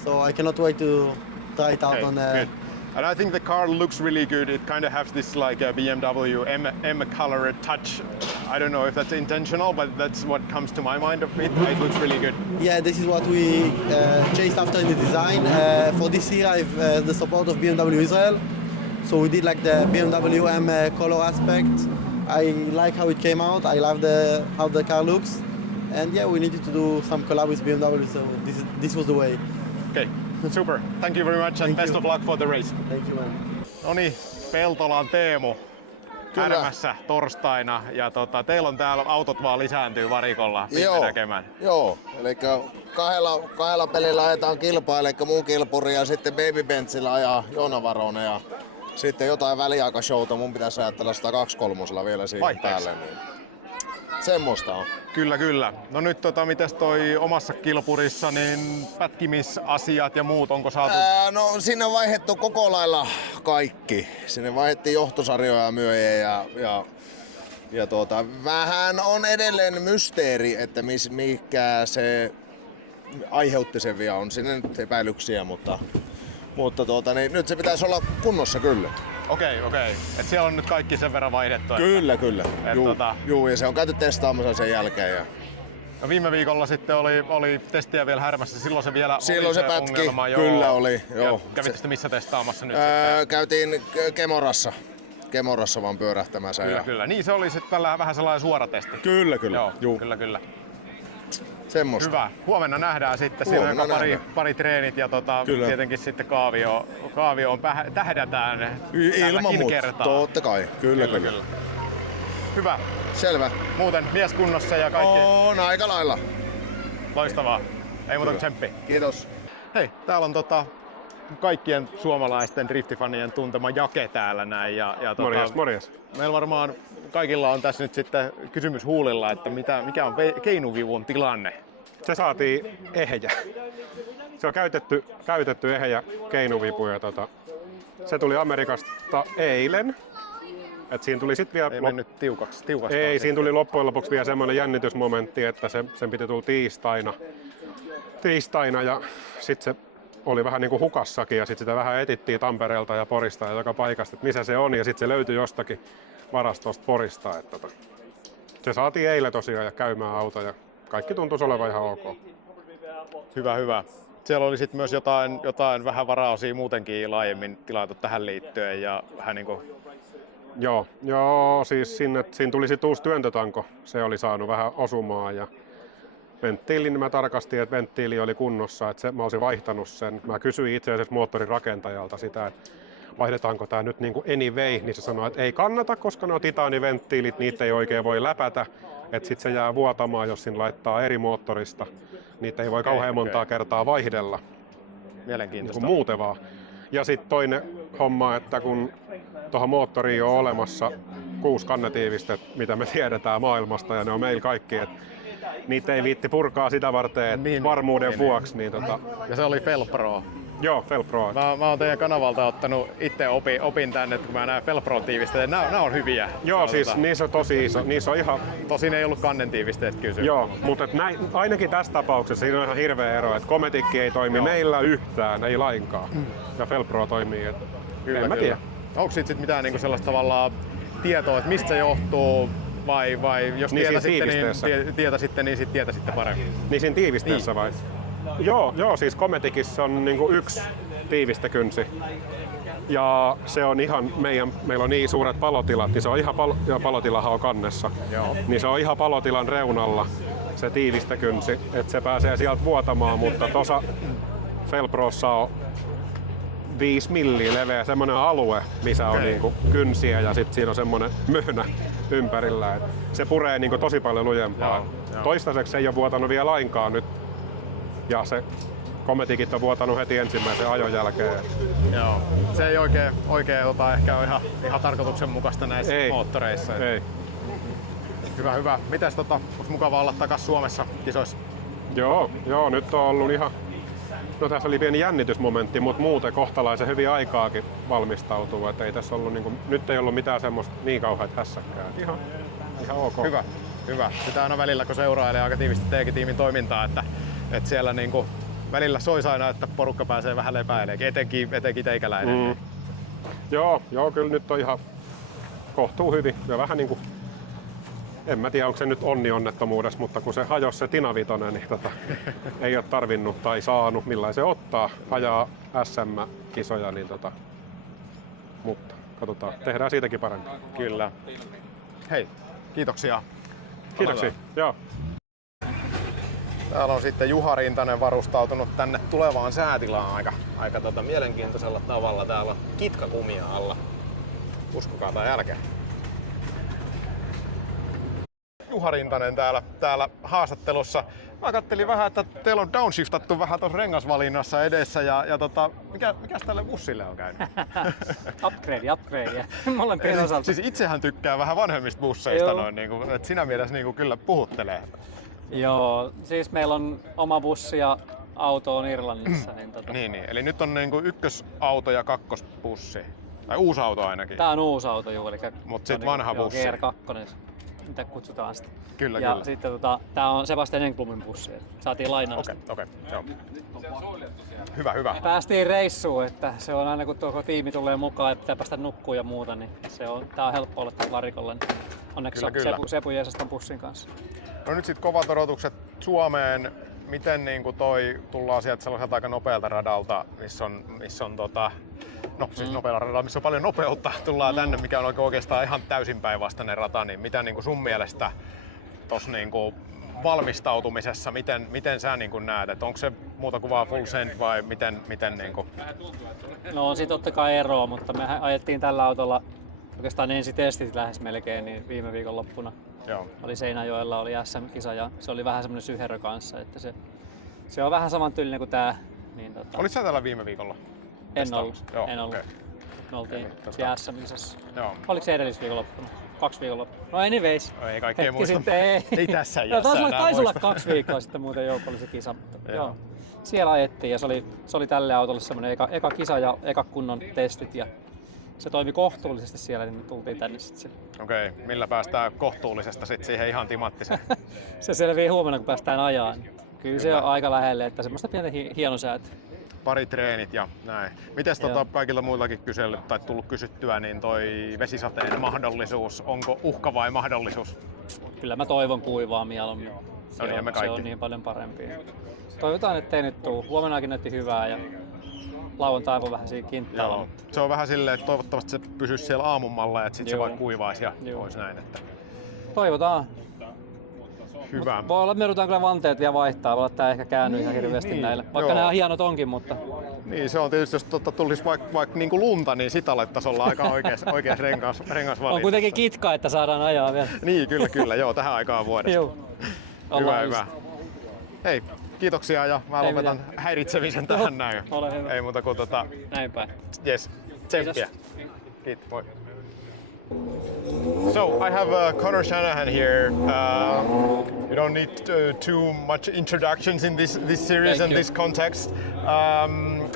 so I cannot wait to try it out on. Good. And I think the car looks really good. It kind of has this like a BMW M color touch. I don't know if that's intentional, but that's what comes to my mind of it. It looks really good. Yeah, this is what we chased after in the design. For this year, I've the support of BMW Israel. So we did like the BMW M color aspect. I like how it came out. I love how the car looks. And yeah, we needed to do some collab with BMW, so this was the way. Okay, super. Thank you very much and best of luck for the race. Thank you, man. Noniin, Peltolan Teemu Härmässä torstaina ja teillä on täällä autot vaan lisääntyy varikolla viime näkemään. Joo, eli kahdella pelillä ajetaan kilpailu, eli mun kilpuri ja sitten Baby Benzillä ajaa Joona Varonen ja sitten jotain väliaikashowta mun pitäisi ajatella 123 vielä siihen päälle. Niin semmoista on. Kyllä. No nyt mites toi omassa kilpurissa, niin pätkimisasiat ja muut, onko saatu? No sinne on vaihdettu koko lailla kaikki. Sinne vaihdettiin johtosarjoja myöhemmin ja vähän on edelleen mysteeri, että mikä se aiheutti sen vielä. On sinne nyt epäilyksiä, mutta niin nyt se pitäisi olla kunnossa kyllä. Okei. Et siellä on nyt kaikki sen verran vaihdettu. Kyllä. Juu, ja se on käyty testaamassa sen jälkeen. No viime viikolla sitten oli testiä vielä Härmässä, silloin se vielä silloin oli se pätki, ongelma. kyllä oli. Joo. Kävitte sitten missä testaamassa nyt sitten? Käytiin Kemorassa vaan pyörähtämässä. Kyllä. Niin se oli sitten vähän sellainen suora testi. Kyllä. Joo. Kyllä. Semmosta. Hyvä. Huomenna nähdään sitten. Siinä on pari treenit ja tietenkin sitten kaavioon tähdätään tälläkin kertaa. Totta kai. Kyllä. Hyvä. Selvä. Muuten mies kunnossa ja kaikki. On aika lailla. Loistavaa. Ei muuta kuin tsemppi. Kiitos. Hei, täällä on kaikkien suomalaisten driftifanien tuntema Jake täällä näin. Morjes. Meillä varmaan kaikilla on tässä nyt sitten kysymys huulilla, että mikä on keinuvivun tilanne? Se saatiin ehjä. Se on käytetty ehjä keinuvipu ja se tuli Amerikasta eilen. Et siinä tuli sit vielä ei mennyt tiukaksi. Ei, siinä tuli loppujen lopuksi vielä semmoinen jännitysmomentti, että sen piti tulla tiistaina ja sitten se oli vähän niin kuin hukassakin ja sitten sitä vähän etittiin Tampereelta ja Porista ja joka paikasta, että missä se on ja sitten se löytyi jostakin varastosta Porista. Että se saatiin eilen tosiaan ja käymään auto ja kaikki tuntuisi olevan ihan ok. Hyvä. Siellä oli sitten myös jotain vähän varaosia muutenkin laajemmin tilattu tähän liittyen ja vähän niin kuin... Joo, siis siinä tuli sitten uusi työntötanko. Se oli saanut vähän osumaan ja venttiilin mä tarkastin, että venttiili oli kunnossa, että mä olisin vaihtanut sen. Mä kysyin itse asiassa moottorin rakentajalta sitä, että vaihdetaanko tää nyt niin kuin anyway, niin se sanoi, että ei kannata, koska ne on titaaniventtiilit, niitä ei oikein voi läpätä. että sitten se jää vuotamaan, jos siinä laittaa eri moottorista. Niitä ei voi kauhean montaa kertaa vaihdella. Mielenkiintoista. Niin muuten vaan. Ja sitten toinen homma, että kun tuohon moottoriin on olemassa 6 kannetiivistet, mitä me tiedetään maailmasta, ja ne on meillä kaikki, että niitä ei viitti purkaa sitä varten, että varmuuden vuoksi. Niin Ja se oli Felpro. Joo, Felpro. Mä oon teidän kanavalta ottanut itse opin tänne, että kun mä näen Felpro-tiivisteet, nämä on hyviä. Joo, siis niissä on tosi iso. Niissä on ihan... Tosin ei ollut kannentiivisteet kysyä. Joo, mutta ainakin tässä tapauksessa siinä on ihan hirveä ero, että Cometikki ei toimi meillä yhtään, ei lainkaan. Ja Felpro toimii, että en mä tiedä. Onko siitä sit mitään niinku sellaista tavallaan tietoa, että mistä se johtuu? Vai jos niin tietäisitte, niin sit tietäisitte paremmin? Niin siinä tiivisteessä vai? Joo, siis Cometikissa on niinku 1 tiivistekynsi. Ja se on ihan meillä on niin suuret palotilat, niin se on ihan palotilahan on kannessa. Joo. Niin se on ihan palotilan reunalla se tiivistekynsi, että se pääsee sieltä vuotamaan, mutta tuossa Felprossa on 5 milliä leveä semmoinen alue, missä on niinku kynsiä ja sitten siinä on semmoinen möhnä ympärillä. Et se puree niinku tosi paljon lujempaa. Joo. Toistaiseksi se ei ole vuotanut vielä lainkaan nyt. Ja se Cometikit on vuotanut heti ensimmäisen ajon jälkeen. Joo. Se ei oikein ehkä ole ihan tarkoituksenmukaista näissä moottoreissa. Ei. Hyvä. Mites onko mukava olla takas Suomessa kisoissa? Joo, nyt on ollut ihan... No tässä oli pieni jännitysmomentti, mutta muuten kohtalaisen hyvin aikaakin valmistautuu. Ei tässä ollut nyt ei ollut mitään semmoista niin kauheat hässäkkää. Ihan ok. Hyvä. Sitä aina välillä kun seurailee aika tiivisti TG-tiimin toimintaa, että siellä välillä soisi aina, että porukka pääsee vähän lepäilemään, etenkin teikäläinen. Joo, kyllä nyt on ihan kohtuu hyvin. Ja vähän en mä tiedä onko se nyt onnettomuudessa, mutta kun se hajosi se Tina Vitonen, niin ei ole tarvinnut tai saanut millainen se ottaa ajaa SM-kisoja, niin mutta katsotaan, tehdään siitäkin paremmin. Kyllä. Hei, kiitoksia. Kiitoksia, joo. Täällä on sitten Juha Rintanen varustautunut tänne tulevaan säätilaan aika mielenkiintoisella tavalla. Täällä on kitkakumia alla. Uskokaa tai älkää. Juha Rintanen täällä haastattelussa. Mä kattelin vähän, että teillä on downshiftattu vähän tuossa rengasvalinnassa edessä ja mikäs tälle bussille on käynyt? Upgrade. Molempien osalta. Siis itsehän tykkää vähän vanhemmista busseista noin, että siinä mielessä kyllä puhuttelee. Joo, siis meillä on oma bussi ja auto on Irlannissa. Niin, eli nyt on ykkösauto ja kakkosbussi. Tai uusi auto ainakin. Tää on uusi auto eli mut sit vanha bussi. GR2, mitä kutsutaan sitä. Kyllä. Sitten tää on Sebastian Engblomin bussi. Saatiin lainausta. Okei. Joo. Hyvä. Päästiin reissuun, että se on aina kun tuo tiimi tulee mukaan ja pitää päästä nukkuun ja muuta, niin tää on helppo olla tämän varikolla. Niin onneksi Sepu jeesastan bussin kanssa. No nyt sit kovat odotukset Suomeen. Miten tullaan sieltä sellaiselta aika nopealta radalta, missä on siis nopealla radalla, missä on paljon nopeutta, tullaan tänne, mikä on oikeastaan ihan täysin päinvastainen rata, niin mitä sun mielestä tuossa valmistautumisessa, miten sä näet, että onko se muuta kuin vaan full send vai miten No on siitä totta kai eroa, mutta me ajettiin tällä autolla oikeastaan ensitestit lähes melkein niin viime viikon loppuna. Joo. Oli Seinäjoella, oli SM-kisa ja se oli vähän semmoinen syherö kanssa, että se on vähän samantyylinen kuin tää. Niin Olit sä täällä viime viikolla? En ollut. Okay. Me oltiin SM-kisassa. Joo. Oliko se edellisviikonloppuna? 2 viikonloppuna? No anyways. Ei kaikkea muista. Ei tässä iässä taisi olla 2 viikkoa sitten muuten joukko oli se kisa. Mutta joo. Siellä ajettiin ja se oli tälle autolle semmoinen eka kisa ja eka kunnon testit. Ja se toimi kohtuullisesti siellä, niin me tultiin tänne sitten. Okei, millä päästään kohtuullisesta sitten siihen ihan timanttiseen? Se selvii huomenna, kun päästään ajaan. Kyllä se on aika lähelle, että semmoista pientä hienosäätöä. Pari treenit ja näin. Mites kaikilta muillakin kysellyt tai tullut kysyttyä, niin toi vesisateen mahdollisuus, onko uhka vai mahdollisuus? Kyllä mä toivon kuivaa mieluummin. Se on niin paljon parempi. Toivotaan, ettei nyt tuu. Huomennakin näytti hyvää ja lauantai on vähän siinä kinttaalla. Mutta... Se on vähän silleen, että toivottavasti se pysyisi siellä aamumalla ja että sit se vaikka kuivaisi ja olisi näin. Että... Toivotaan. Hyvä. Voi olla, että me joudutaan kyllä vanteet vielä vaihtaa, voi olla, että tää ehkä käänny ihan hirveästi näille. Vaikka nämä hienot onkin, mutta... Niin, se on tietysti, jos tulisi vaikka niinku lunta, niin sitä alettaisiin olla aika oikeas rengasvalinta. On kuitenkin kitka, että saadaan ajaa vielä. Niin, kyllä, joo, tähän aikaan vuodesta. Joo. Hyvä. Hei, kiitoksia ja mä lopetan häiritsemisen tähän näin. Ole hyvä. Ei muuta kuin Näin päin. Yes, tsemppiä. Kiitos, moi. So I have Conor Shanahan here. You don't need too much introductions in this series and this context. I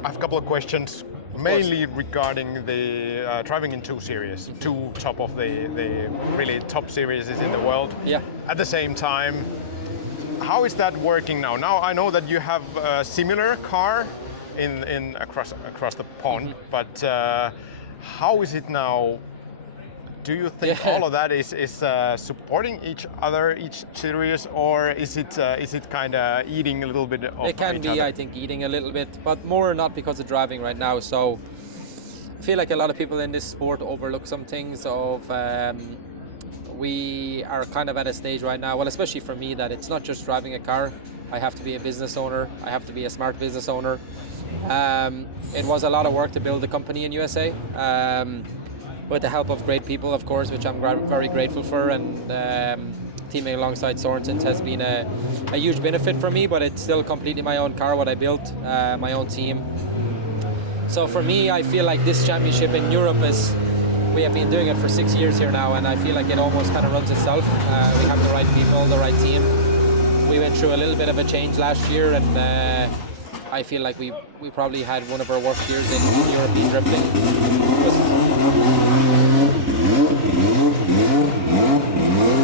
have a couple of questions, mainly regarding the driving in two series, two top of the really top series in the world. Yeah. At the same time, how is that working now? Now I know that you have a similar car in across the pond, but how is it now? Do you think all of that is supporting each other, each series, or is it kind of eating a little bit of It can each be, other? I think, eating a little bit, but more not because of driving right now. So I feel like a lot of people in this sport overlook some things of we are kind of at a stage right now, well, especially for me, that it's not just driving a car. I have to be a business owner. I have to be a smart business owner. It was a lot of work to build a company in USA. With the help of great people, of course, which I'm very grateful for, and teaming alongside Sorensen has been a huge benefit for me, but it's still completely my own car, what I built, my own team. So for me, I feel like this championship in Europe we have been doing it for 6 years here now, and I feel like it almost kind of runs itself. We have the right people, the right team. We went through a little bit of a change last year, and I feel like we probably had one of our worst years in European drifting.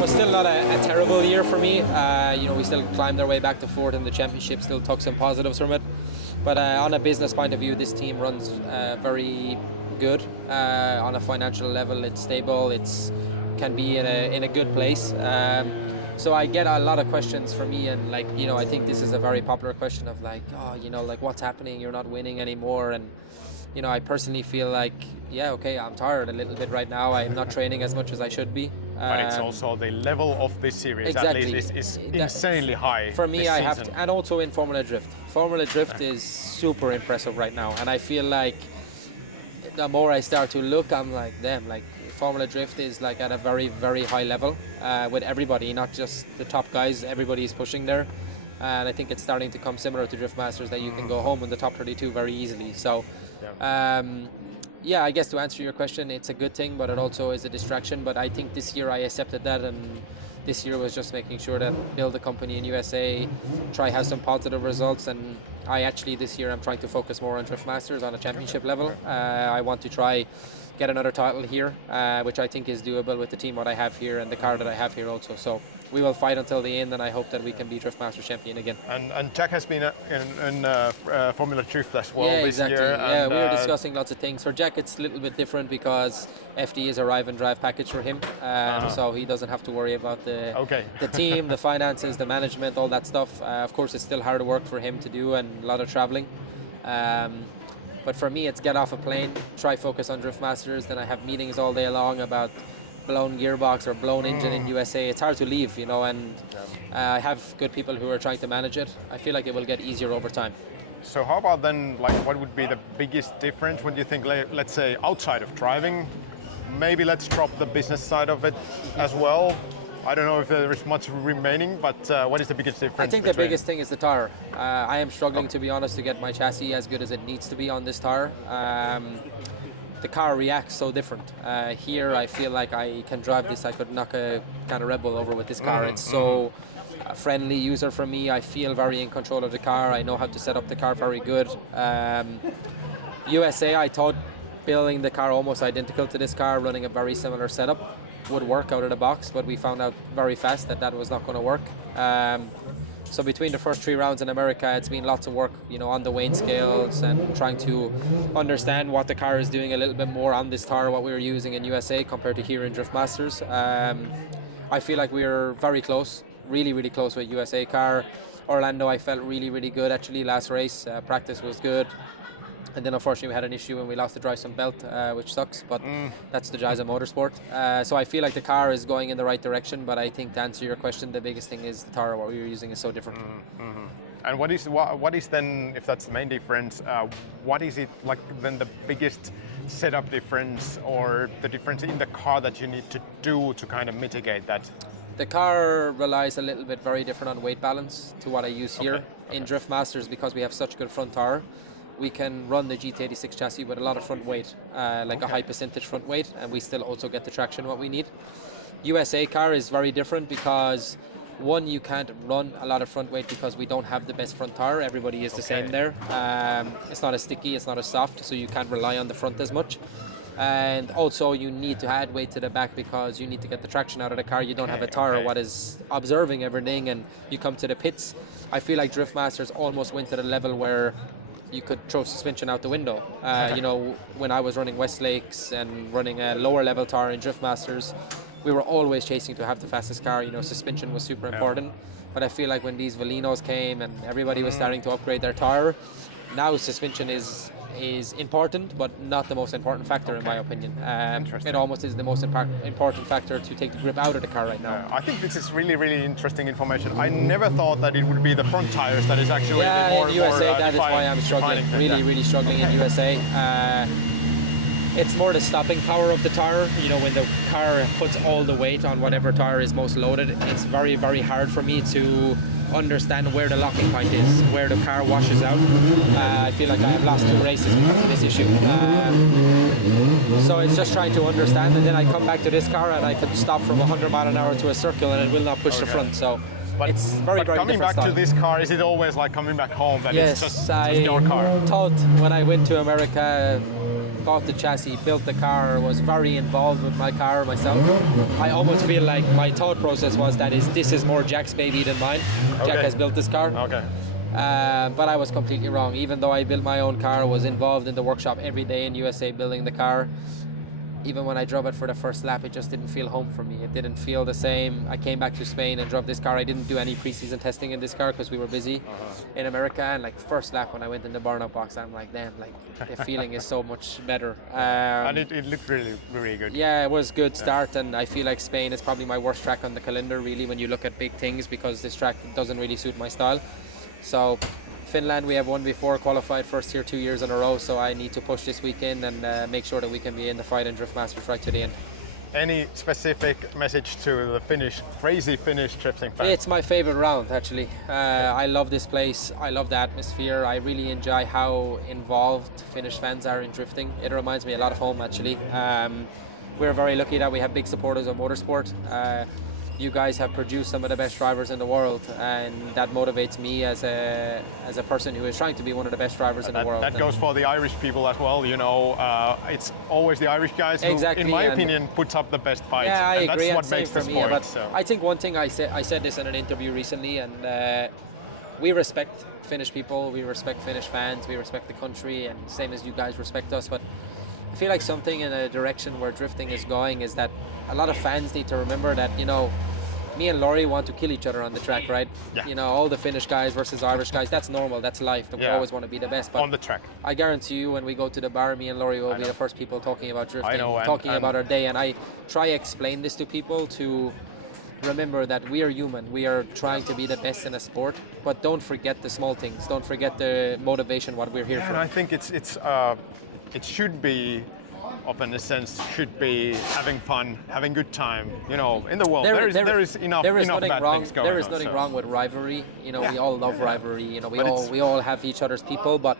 Was still not a terrible year for me. We still climbed our way back to fourth in the championship, still took some positives from it. But on a business point of view, this team runs very good. On a financial level, it's stable. It can be in a good place. So I get a lot of questions from me, and I think this is a very popular question of what's happening? You're not winning anymore, and I personally feel like, I'm tired a little bit right now. I'm not training as much as I should be. But it's also the level of this series, exactly. at least, is insanely high. For me, this I season. have to, and also in Formula Drift. Formula Drift is super impressive right now, and I feel like the more I start to look, I'm like, damn, Formula Drift is at a very, very high level with everybody, not just the top guys. Everybody is pushing there, and I think it's starting to come similar to Drift Masters, that you can go home in the top 32 very easily. So, I guess to answer your question, it's a good thing, but it also is a distraction. But I think this year I accepted that, and this year was just making sure that build a company in USA, try have some positive results, and this year I'm trying to focus more on Drift Masters on a championship level. I want to try get another title here, which I think is doable with the team what I have here and the car that I have here also. So we will fight until the end, and I hope that we can be Drift Masters champion again. And Jack has been in Formula Drift as well this exactly. year. Yeah, we were discussing lots of things. For Jack, it's a little bit different because FD is a ride and drive package for him, so he doesn't have to worry about the team, the finances, the management, all that stuff. Of course, it's still hard work for him to do and a lot of traveling. But for me, it's get off a plane, try focus on Drift Masters, then I have meetings all day long about blown gearbox or blown engine in USA. It's hard to leave, and I have good people who are trying to manage it. I feel like it will get easier over time. So how about then, what would be the biggest difference when you think, let's say, outside of driving? Maybe let's drop the business side of it as well. I don't know if there is much remaining, but what is the biggest difference? I think the biggest thing is the tire. I am struggling, to be honest, to get my chassis as good as it needs to be on this tire. The car reacts so different. Here, I feel like I can drive this. I could knock a kind of Red Bull over with this car. It's so friendly user for me. I feel very in control of the car. I know how to set up the car very good. USA, I thought building the car almost identical to this car, running a very similar setup, would work out of the box, but we found out very fast that was not going to work. So between the first 3 rounds in America, it's been lots of work, on the weighing scales and trying to understand what the car is doing a little bit more on this tire, what we were using in USA compared to here in Drift Masters. I feel like we're very close, really, really close with USA car. Orlando, I felt really, really good actually last race. Practice was good. And then unfortunately we had an issue when we lost the Dryson belt, which sucks, but that's the joys of motorsport. So I feel like the car is going in the right direction, but I think to answer your question, the biggest thing is the tire. What we were using is so different. And what is then, if that's the main difference, what is it like then the biggest setup difference or the difference in the car that you need to do to kind of mitigate that? The car relies a little bit very different on weight balance to what I use here. In Drift Masters, because we have such good front tire, we can run the GT86 chassis with a lot of front weight, like a high percentage front weight, and we still also get the traction what we need. USA car is very different because one, you can't run a lot of front weight because we don't have the best front tire. Everybody is the same there. It's not as sticky, it's not as soft, so you can't rely on the front as much. And also you need to add weight to the back because you need to get the traction out of the car. You don't have a tire what is observing everything, and you come to the pits. I feel like Drift Masters almost went to the level where you could throw suspension out the window. You know, when I was running Westlakes and running a lower level tire in Drift Masters, we were always chasing to have the fastest car. You know, suspension was super important. But I feel like when these Valinos came and everybody was starting to upgrade their tire, now suspension is important, but not the most important factor in my opinion. It almost is the most important factor to take the grip out of the car right now. I think this is really, really interesting information. I never thought that it would be the front tires that is actually more in USA, more, that is why I'm struggling, really struggling in USA. It's more the stopping power of the tire. You know, when the car puts all the weight on whatever tire is most loaded, it's very, very hard for me to understand where the locking point is, where the car washes out. I feel like I have lost 2 races because of this issue. So it's just trying to understand, and then I come back to this car and I can stop from 100 mile an hour to a circle and it will not push the front. So it's very, very coming back style. to this car, is it always like coming back home that Yes, it's just your car? I thought when I went to America, bought the chassis, built the car, was very involved with my car myself. I almost feel like my thought process was this is more Jack's baby than mine. Jack has built this car. But I was completely wrong. Even though I built my own car, was involved in the workshop every day in USA building the car. Even when I drove it for the first lap, it just didn't feel home for me. It didn't feel the same. I came back to Spain and drove this car. I didn't do any preseason testing in this car because we were busy in America. And like first lap when I went in the burnout box, I'm like, damn, like the feeling is so much better. And it looked really, really good. Yeah, it was good start, and I feel like Spain is probably my worst track on the calendar, really, when you look at big things, because this track doesn't really suit my style. So Finland, we have won before, qualified first here 2 years in a row, so I need to push this weekend and make sure that we can be in the fight in Drift Masters right to the end. Any specific message to the crazy Finnish drifting fans? It's my favorite round, actually. I love this place. I love the atmosphere. I really enjoy how involved Finnish fans are in drifting. It reminds me a lot of home, actually. We're very lucky that we have big supporters of motorsport. You guys have produced some of the best drivers in the world, and that motivates me as a person who is trying to be one of the best drivers in the world. That goes for the Irish people as well. You know, it's always the Irish guys who, in my opinion, puts up the best fights. Yeah, I agree. That's what makes the sport. But I think one thing I said this in an interview recently, and we respect Finnish people, we respect Finnish fans, we respect the country, and same as you guys respect us. But I feel like something in a direction where drifting is going is that a lot of fans need to remember that, you know, me and Laurie want to kill each other on the track, right? Yeah. You know, all the Finnish guys versus Irish guys, that's normal, that's life. We always want to be the best. But on the track. I guarantee you, when we go to the bar, me and Laurie will be the first people talking about drifting, talking about our day. And I try to explain this to people to remember that we are human. We are trying to be the best in a sport, but don't forget the small things. Don't forget the motivation, what we're here for. And I think it should be, in a sense, should be having fun, having good time. You know, in the world, there is enough bad things going on. There is nothing wrong with rivalry. You know, we all love rivalry. You know, we all have each other's people. But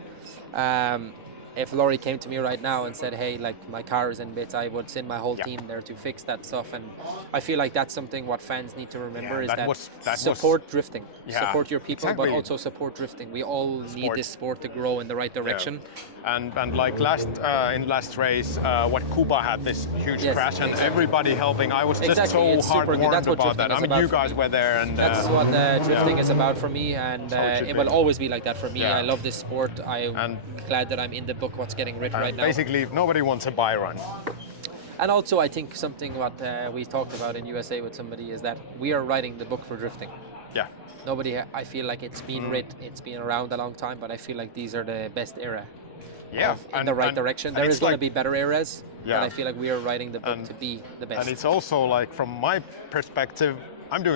if Laurie came to me right now and said, hey, like my car is in bits, I would send my whole team there to fix that stuff. And I feel like that's something what fans need to remember is that support drifting. Support your people, but also support drifting. We all need this sport to grow in the right direction. And like in last race, what Kuba had this huge crash and everybody helping. I was just so heartwarmed about that. I mean, you guys were there, and that's what drifting is about for me, and it will always be like that for me. I love this sport. I'm glad that I'm in the book what's getting written right now. Basically, nobody wants a buy run. And also, I think something what we talked about in USA with somebody is that we are writing the book for drifting. Yeah. Nobody, I feel like it's been written, it's been around a long time, but I feel like these are the best era. in the right direction. There is going to be better areas, Yeah. but I feel like we are riding the boat to be the best. And it's also like from my perspective,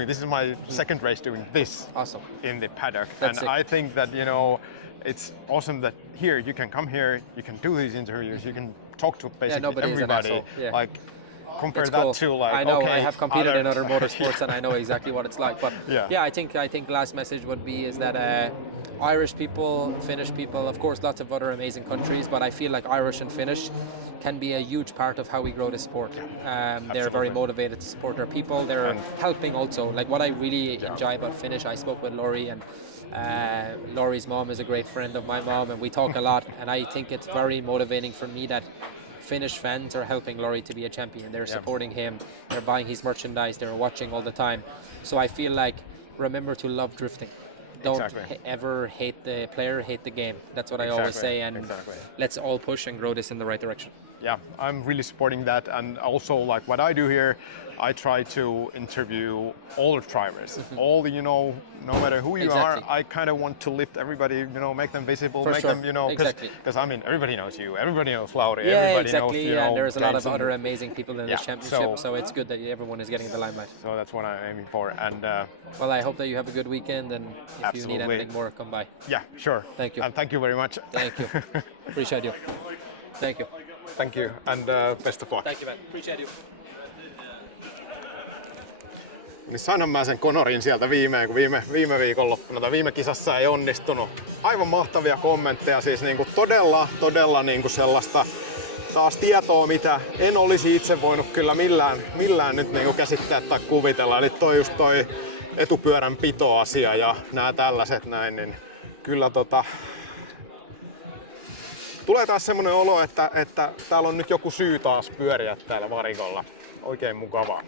this is my second race doing this awesome in the paddock. That's and it. I think that, you know, it's awesome that here you can come here, you can do these interviews, you can talk to basically nobody's an everybody. asshole. Yeah. Like compare It's that cool. to like I know okay, I have competed in other motorsports yeah. and I know exactly what it's like. But Yeah. I think last message would be is that Irish people, Finnish people, of course, lots of other amazing countries, but I feel like Irish and Finnish can be a huge part of how we grow the sport. They're very motivated to support their people. They're helping also. Like what I really enjoy about Finnish, I spoke with Laurie, and Laurie's mom is a great friend of my mom, and we talk a lot. And I think it's very motivating for me that Finnish fans are helping Laurie to be a champion. They're supporting him. They're buying his merchandise. They're watching all the time. So I feel like remember to love drifting. Don't ever hate the player, hate the game. That's what I always say, and let's all push and grow this in the right direction. Yeah, I'm really supporting that, and also like what I do here, I try to interview all the drivers, all the, you know, no matter who you are, I kind of want to lift everybody, you know, make them visible, make them, you know, because I mean, everybody knows you, everybody knows Laurie, everybody knows, you know, and there's a lot of Jason. other amazing people in this championship, so it's good that everyone is getting the limelight. So that's what I'm aiming for, and well, I hope that you have a good weekend, and if you need anything more, come by. Yeah, sure. Thank you. And thank you very much. Thank you. Appreciate you. Thank you. Thank you, and best of luck. Thank you, man. Appreciate you. Niin sanon mä sen Conorin sieltä viimein, kun viime viikonloppuna tai viime kisassa ei onnistunut. Aivan mahtavia kommentteja, siis niinku todella niinku sellaista taas tietoa, mitä en olisi itse voinut kyllä millään nyt niinku käsittää tai kuvitella. Eli toi etupyörän pitoasia ja nämä tällaiset näin, niin kyllä tulee taas semmoinen olo, että täällä on nyt joku syy taas pyöriä täällä varikolla. Oikein mukavaa.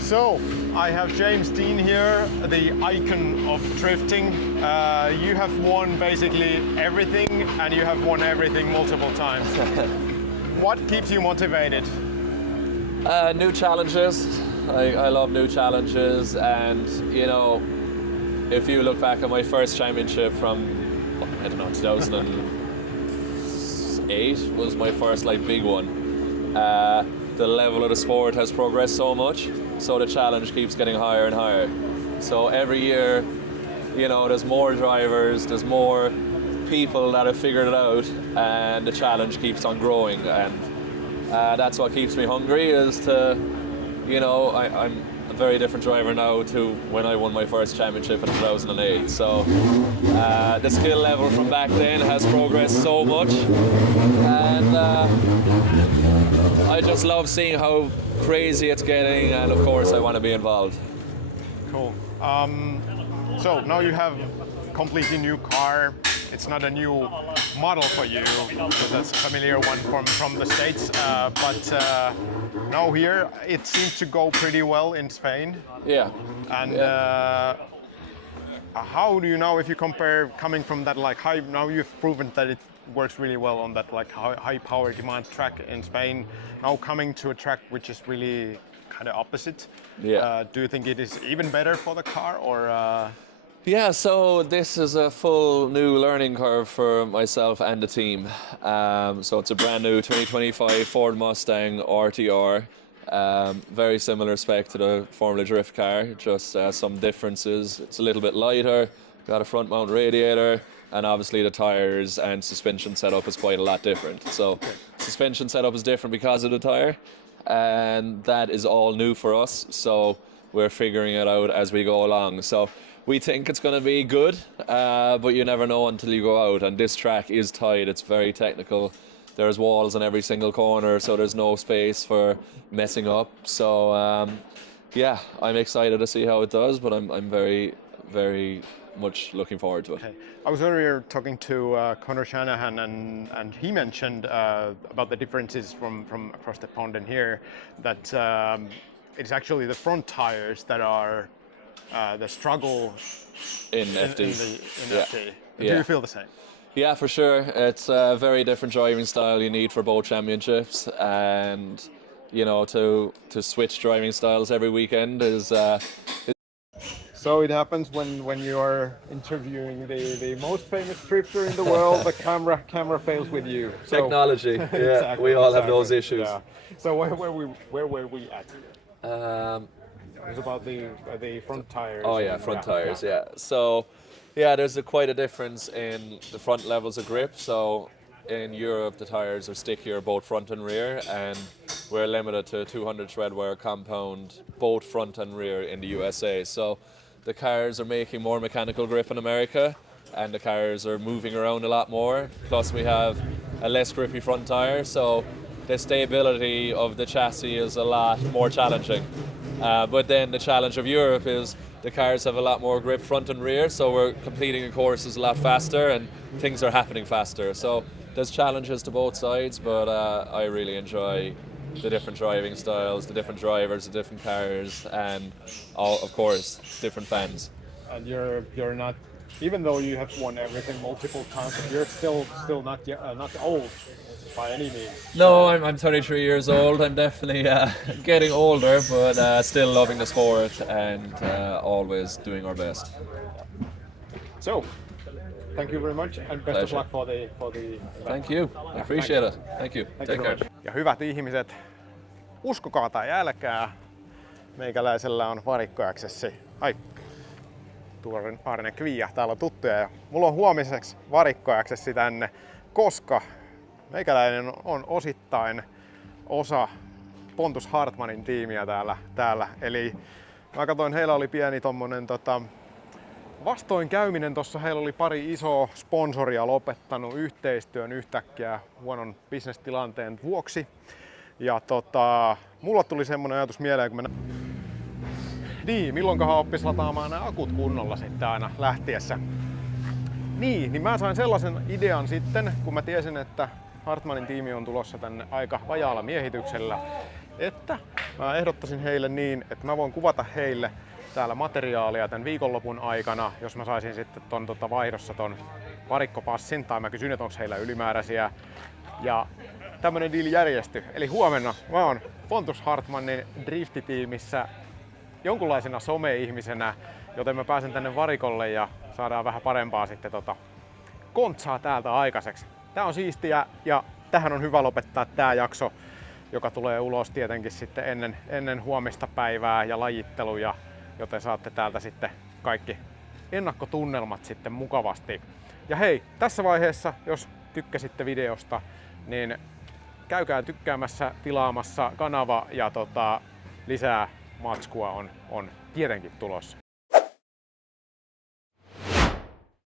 So, I have James Deane here, the icon of drifting. You have won basically everything, and you have won everything multiple times. What keeps you motivated? New challenges. I love new challenges, and you know, if you look back at my first championship from, I don't know, 2008 was my first like big one. The level of the sport has progressed so much, so the challenge keeps getting higher and higher. So every year, you know, there's more drivers, there's more people that have figured it out, and the challenge keeps on growing. And that's what keeps me hungry, is to, you know, I'm a very different driver now to when I won my first championship in 2008. So the skill level from back then has progressed so much, and I just love seeing how crazy it's getting, and of course I want to be involved. Cool. So now you have a completely new car. It's not a new model for you, so that's a familiar one from the States. But now here it seems to go pretty well in Spain. Yeah. And how do you know, if you compare coming from that like high, now you've proven that it works really well on that like high power demand track in Spain, now coming to a track which is really kind of opposite. Yeah. Do you think it is even better for the car, or? Yeah, so this is a full new learning curve for myself and the team. So it's a brand new 2025 Ford Mustang RTR. Very similar spec to the Formula Drift car, just some differences. It's a little bit lighter, got a front mount radiator, and obviously the tires and suspension setup is quite a lot different. So suspension setup is different because of the tire, and that is all new for us. So we're figuring it out as we go along. So we think it's going to be good, but you never know until you go out. And this track is tight, it's very technical. There's walls in every single corner, so there's no space for messing up. So yeah, I'm excited to see how it does, but I'm very, very much looking forward to it. Okay. I was earlier talking to Conor Shanahan, and he mentioned about the differences from across the pond and here, that it's actually the front tires that are the struggle in FD. FD. Do you feel the same? Yeah, for sure. It's a very different driving style you need for both championships, and you know, to switch driving styles every weekend is So it happens when you are interviewing the most famous drifter in the world, the camera fails with you. So, Technology, yeah, exactly, we all have those issues. Yeah. So where were we at? It was about the front tires. Oh yeah, front tires. Yeah. So, yeah, there's quite a difference in the front levels of grip. So, in Europe, the tires are stickier both front and rear, and we're limited to 200 tread wear compound both front and rear in the USA. So, the cars are making more mechanical grip in America, and the cars are moving around a lot more. Plus, we have a less grippy front tire, so the stability of the chassis is a lot more challenging. But then the challenge of Europe is the cars have a lot more grip front and rear, so we're completing the courses a lot faster and things are happening faster. So there's challenges to both sides, but I really enjoy the different driving styles, the different drivers, the different cars, and of course, different fans. And you're not, even though you have won everything multiple times, you're still not old by any means. No, I'm 33 years old. I'm definitely getting older, but still loving the sport and always doing our best. So, thank you very much and best of luck for the event. Thank you. I appreciate it. Thank you. Take care. Ja hyvät ihmiset, uskokaa tai älkää, meikäläisellä on varikkoaksessi. Ai, Tuoren Kvia, täällä on tuttuja ja mulla on huomiseksi varikkoaksessi tänne, koska meikäläinen on osittain osa Pontus Hartmanin tiimiä täällä. Eli mä katsoin, heillä oli pieni tommonen vastoinkäyminen tossa. Heillä oli pari isoa sponsoria lopettanut yhteistyön yhtäkkiä huonon bisnestilanteen vuoksi. Ja mulla tuli semmonen ajatus mieleen, kun niin, milloinkohan oppis lataamaan nämä akut kunnolla sitten aina lähtiessä. Niin mä sain sellaisen idean sitten, kun mä tiesin, että Hartmanin tiimi on tulossa tänne aika vajaalla miehityksellä, että mä ehdottaisin heille niin, että mä voin kuvata heille täällä materiaalia tämän viikonlopun aikana, jos mä saisin sitten vaihdossa ton varikkopassin, tai mä kysyn, että onko heillä ylimääräisiä. Ja tämmönen diili järjestyi. Eli huomenna mä oon Pontus Hartmanin driftitiimissä jonkunlaisena some-ihmisenä, joten mä pääsen tänne varikolle ja saadaan vähän parempaa sitten kontsaa täältä aikaiseksi. Tää on siistiä ja tähän on hyvä lopettaa tää jakso, joka tulee ulos tietenkin sitten ennen huomista päivää ja lajitteluja, joten saatte täältä sitten kaikki ennakkotunnelmat sitten mukavasti. Ja hei, tässä vaiheessa, jos tykkäsitte videosta, niin käykää tykkäämässä, tilaamassa kanava ja lisää matskua on tietenkin tulossa.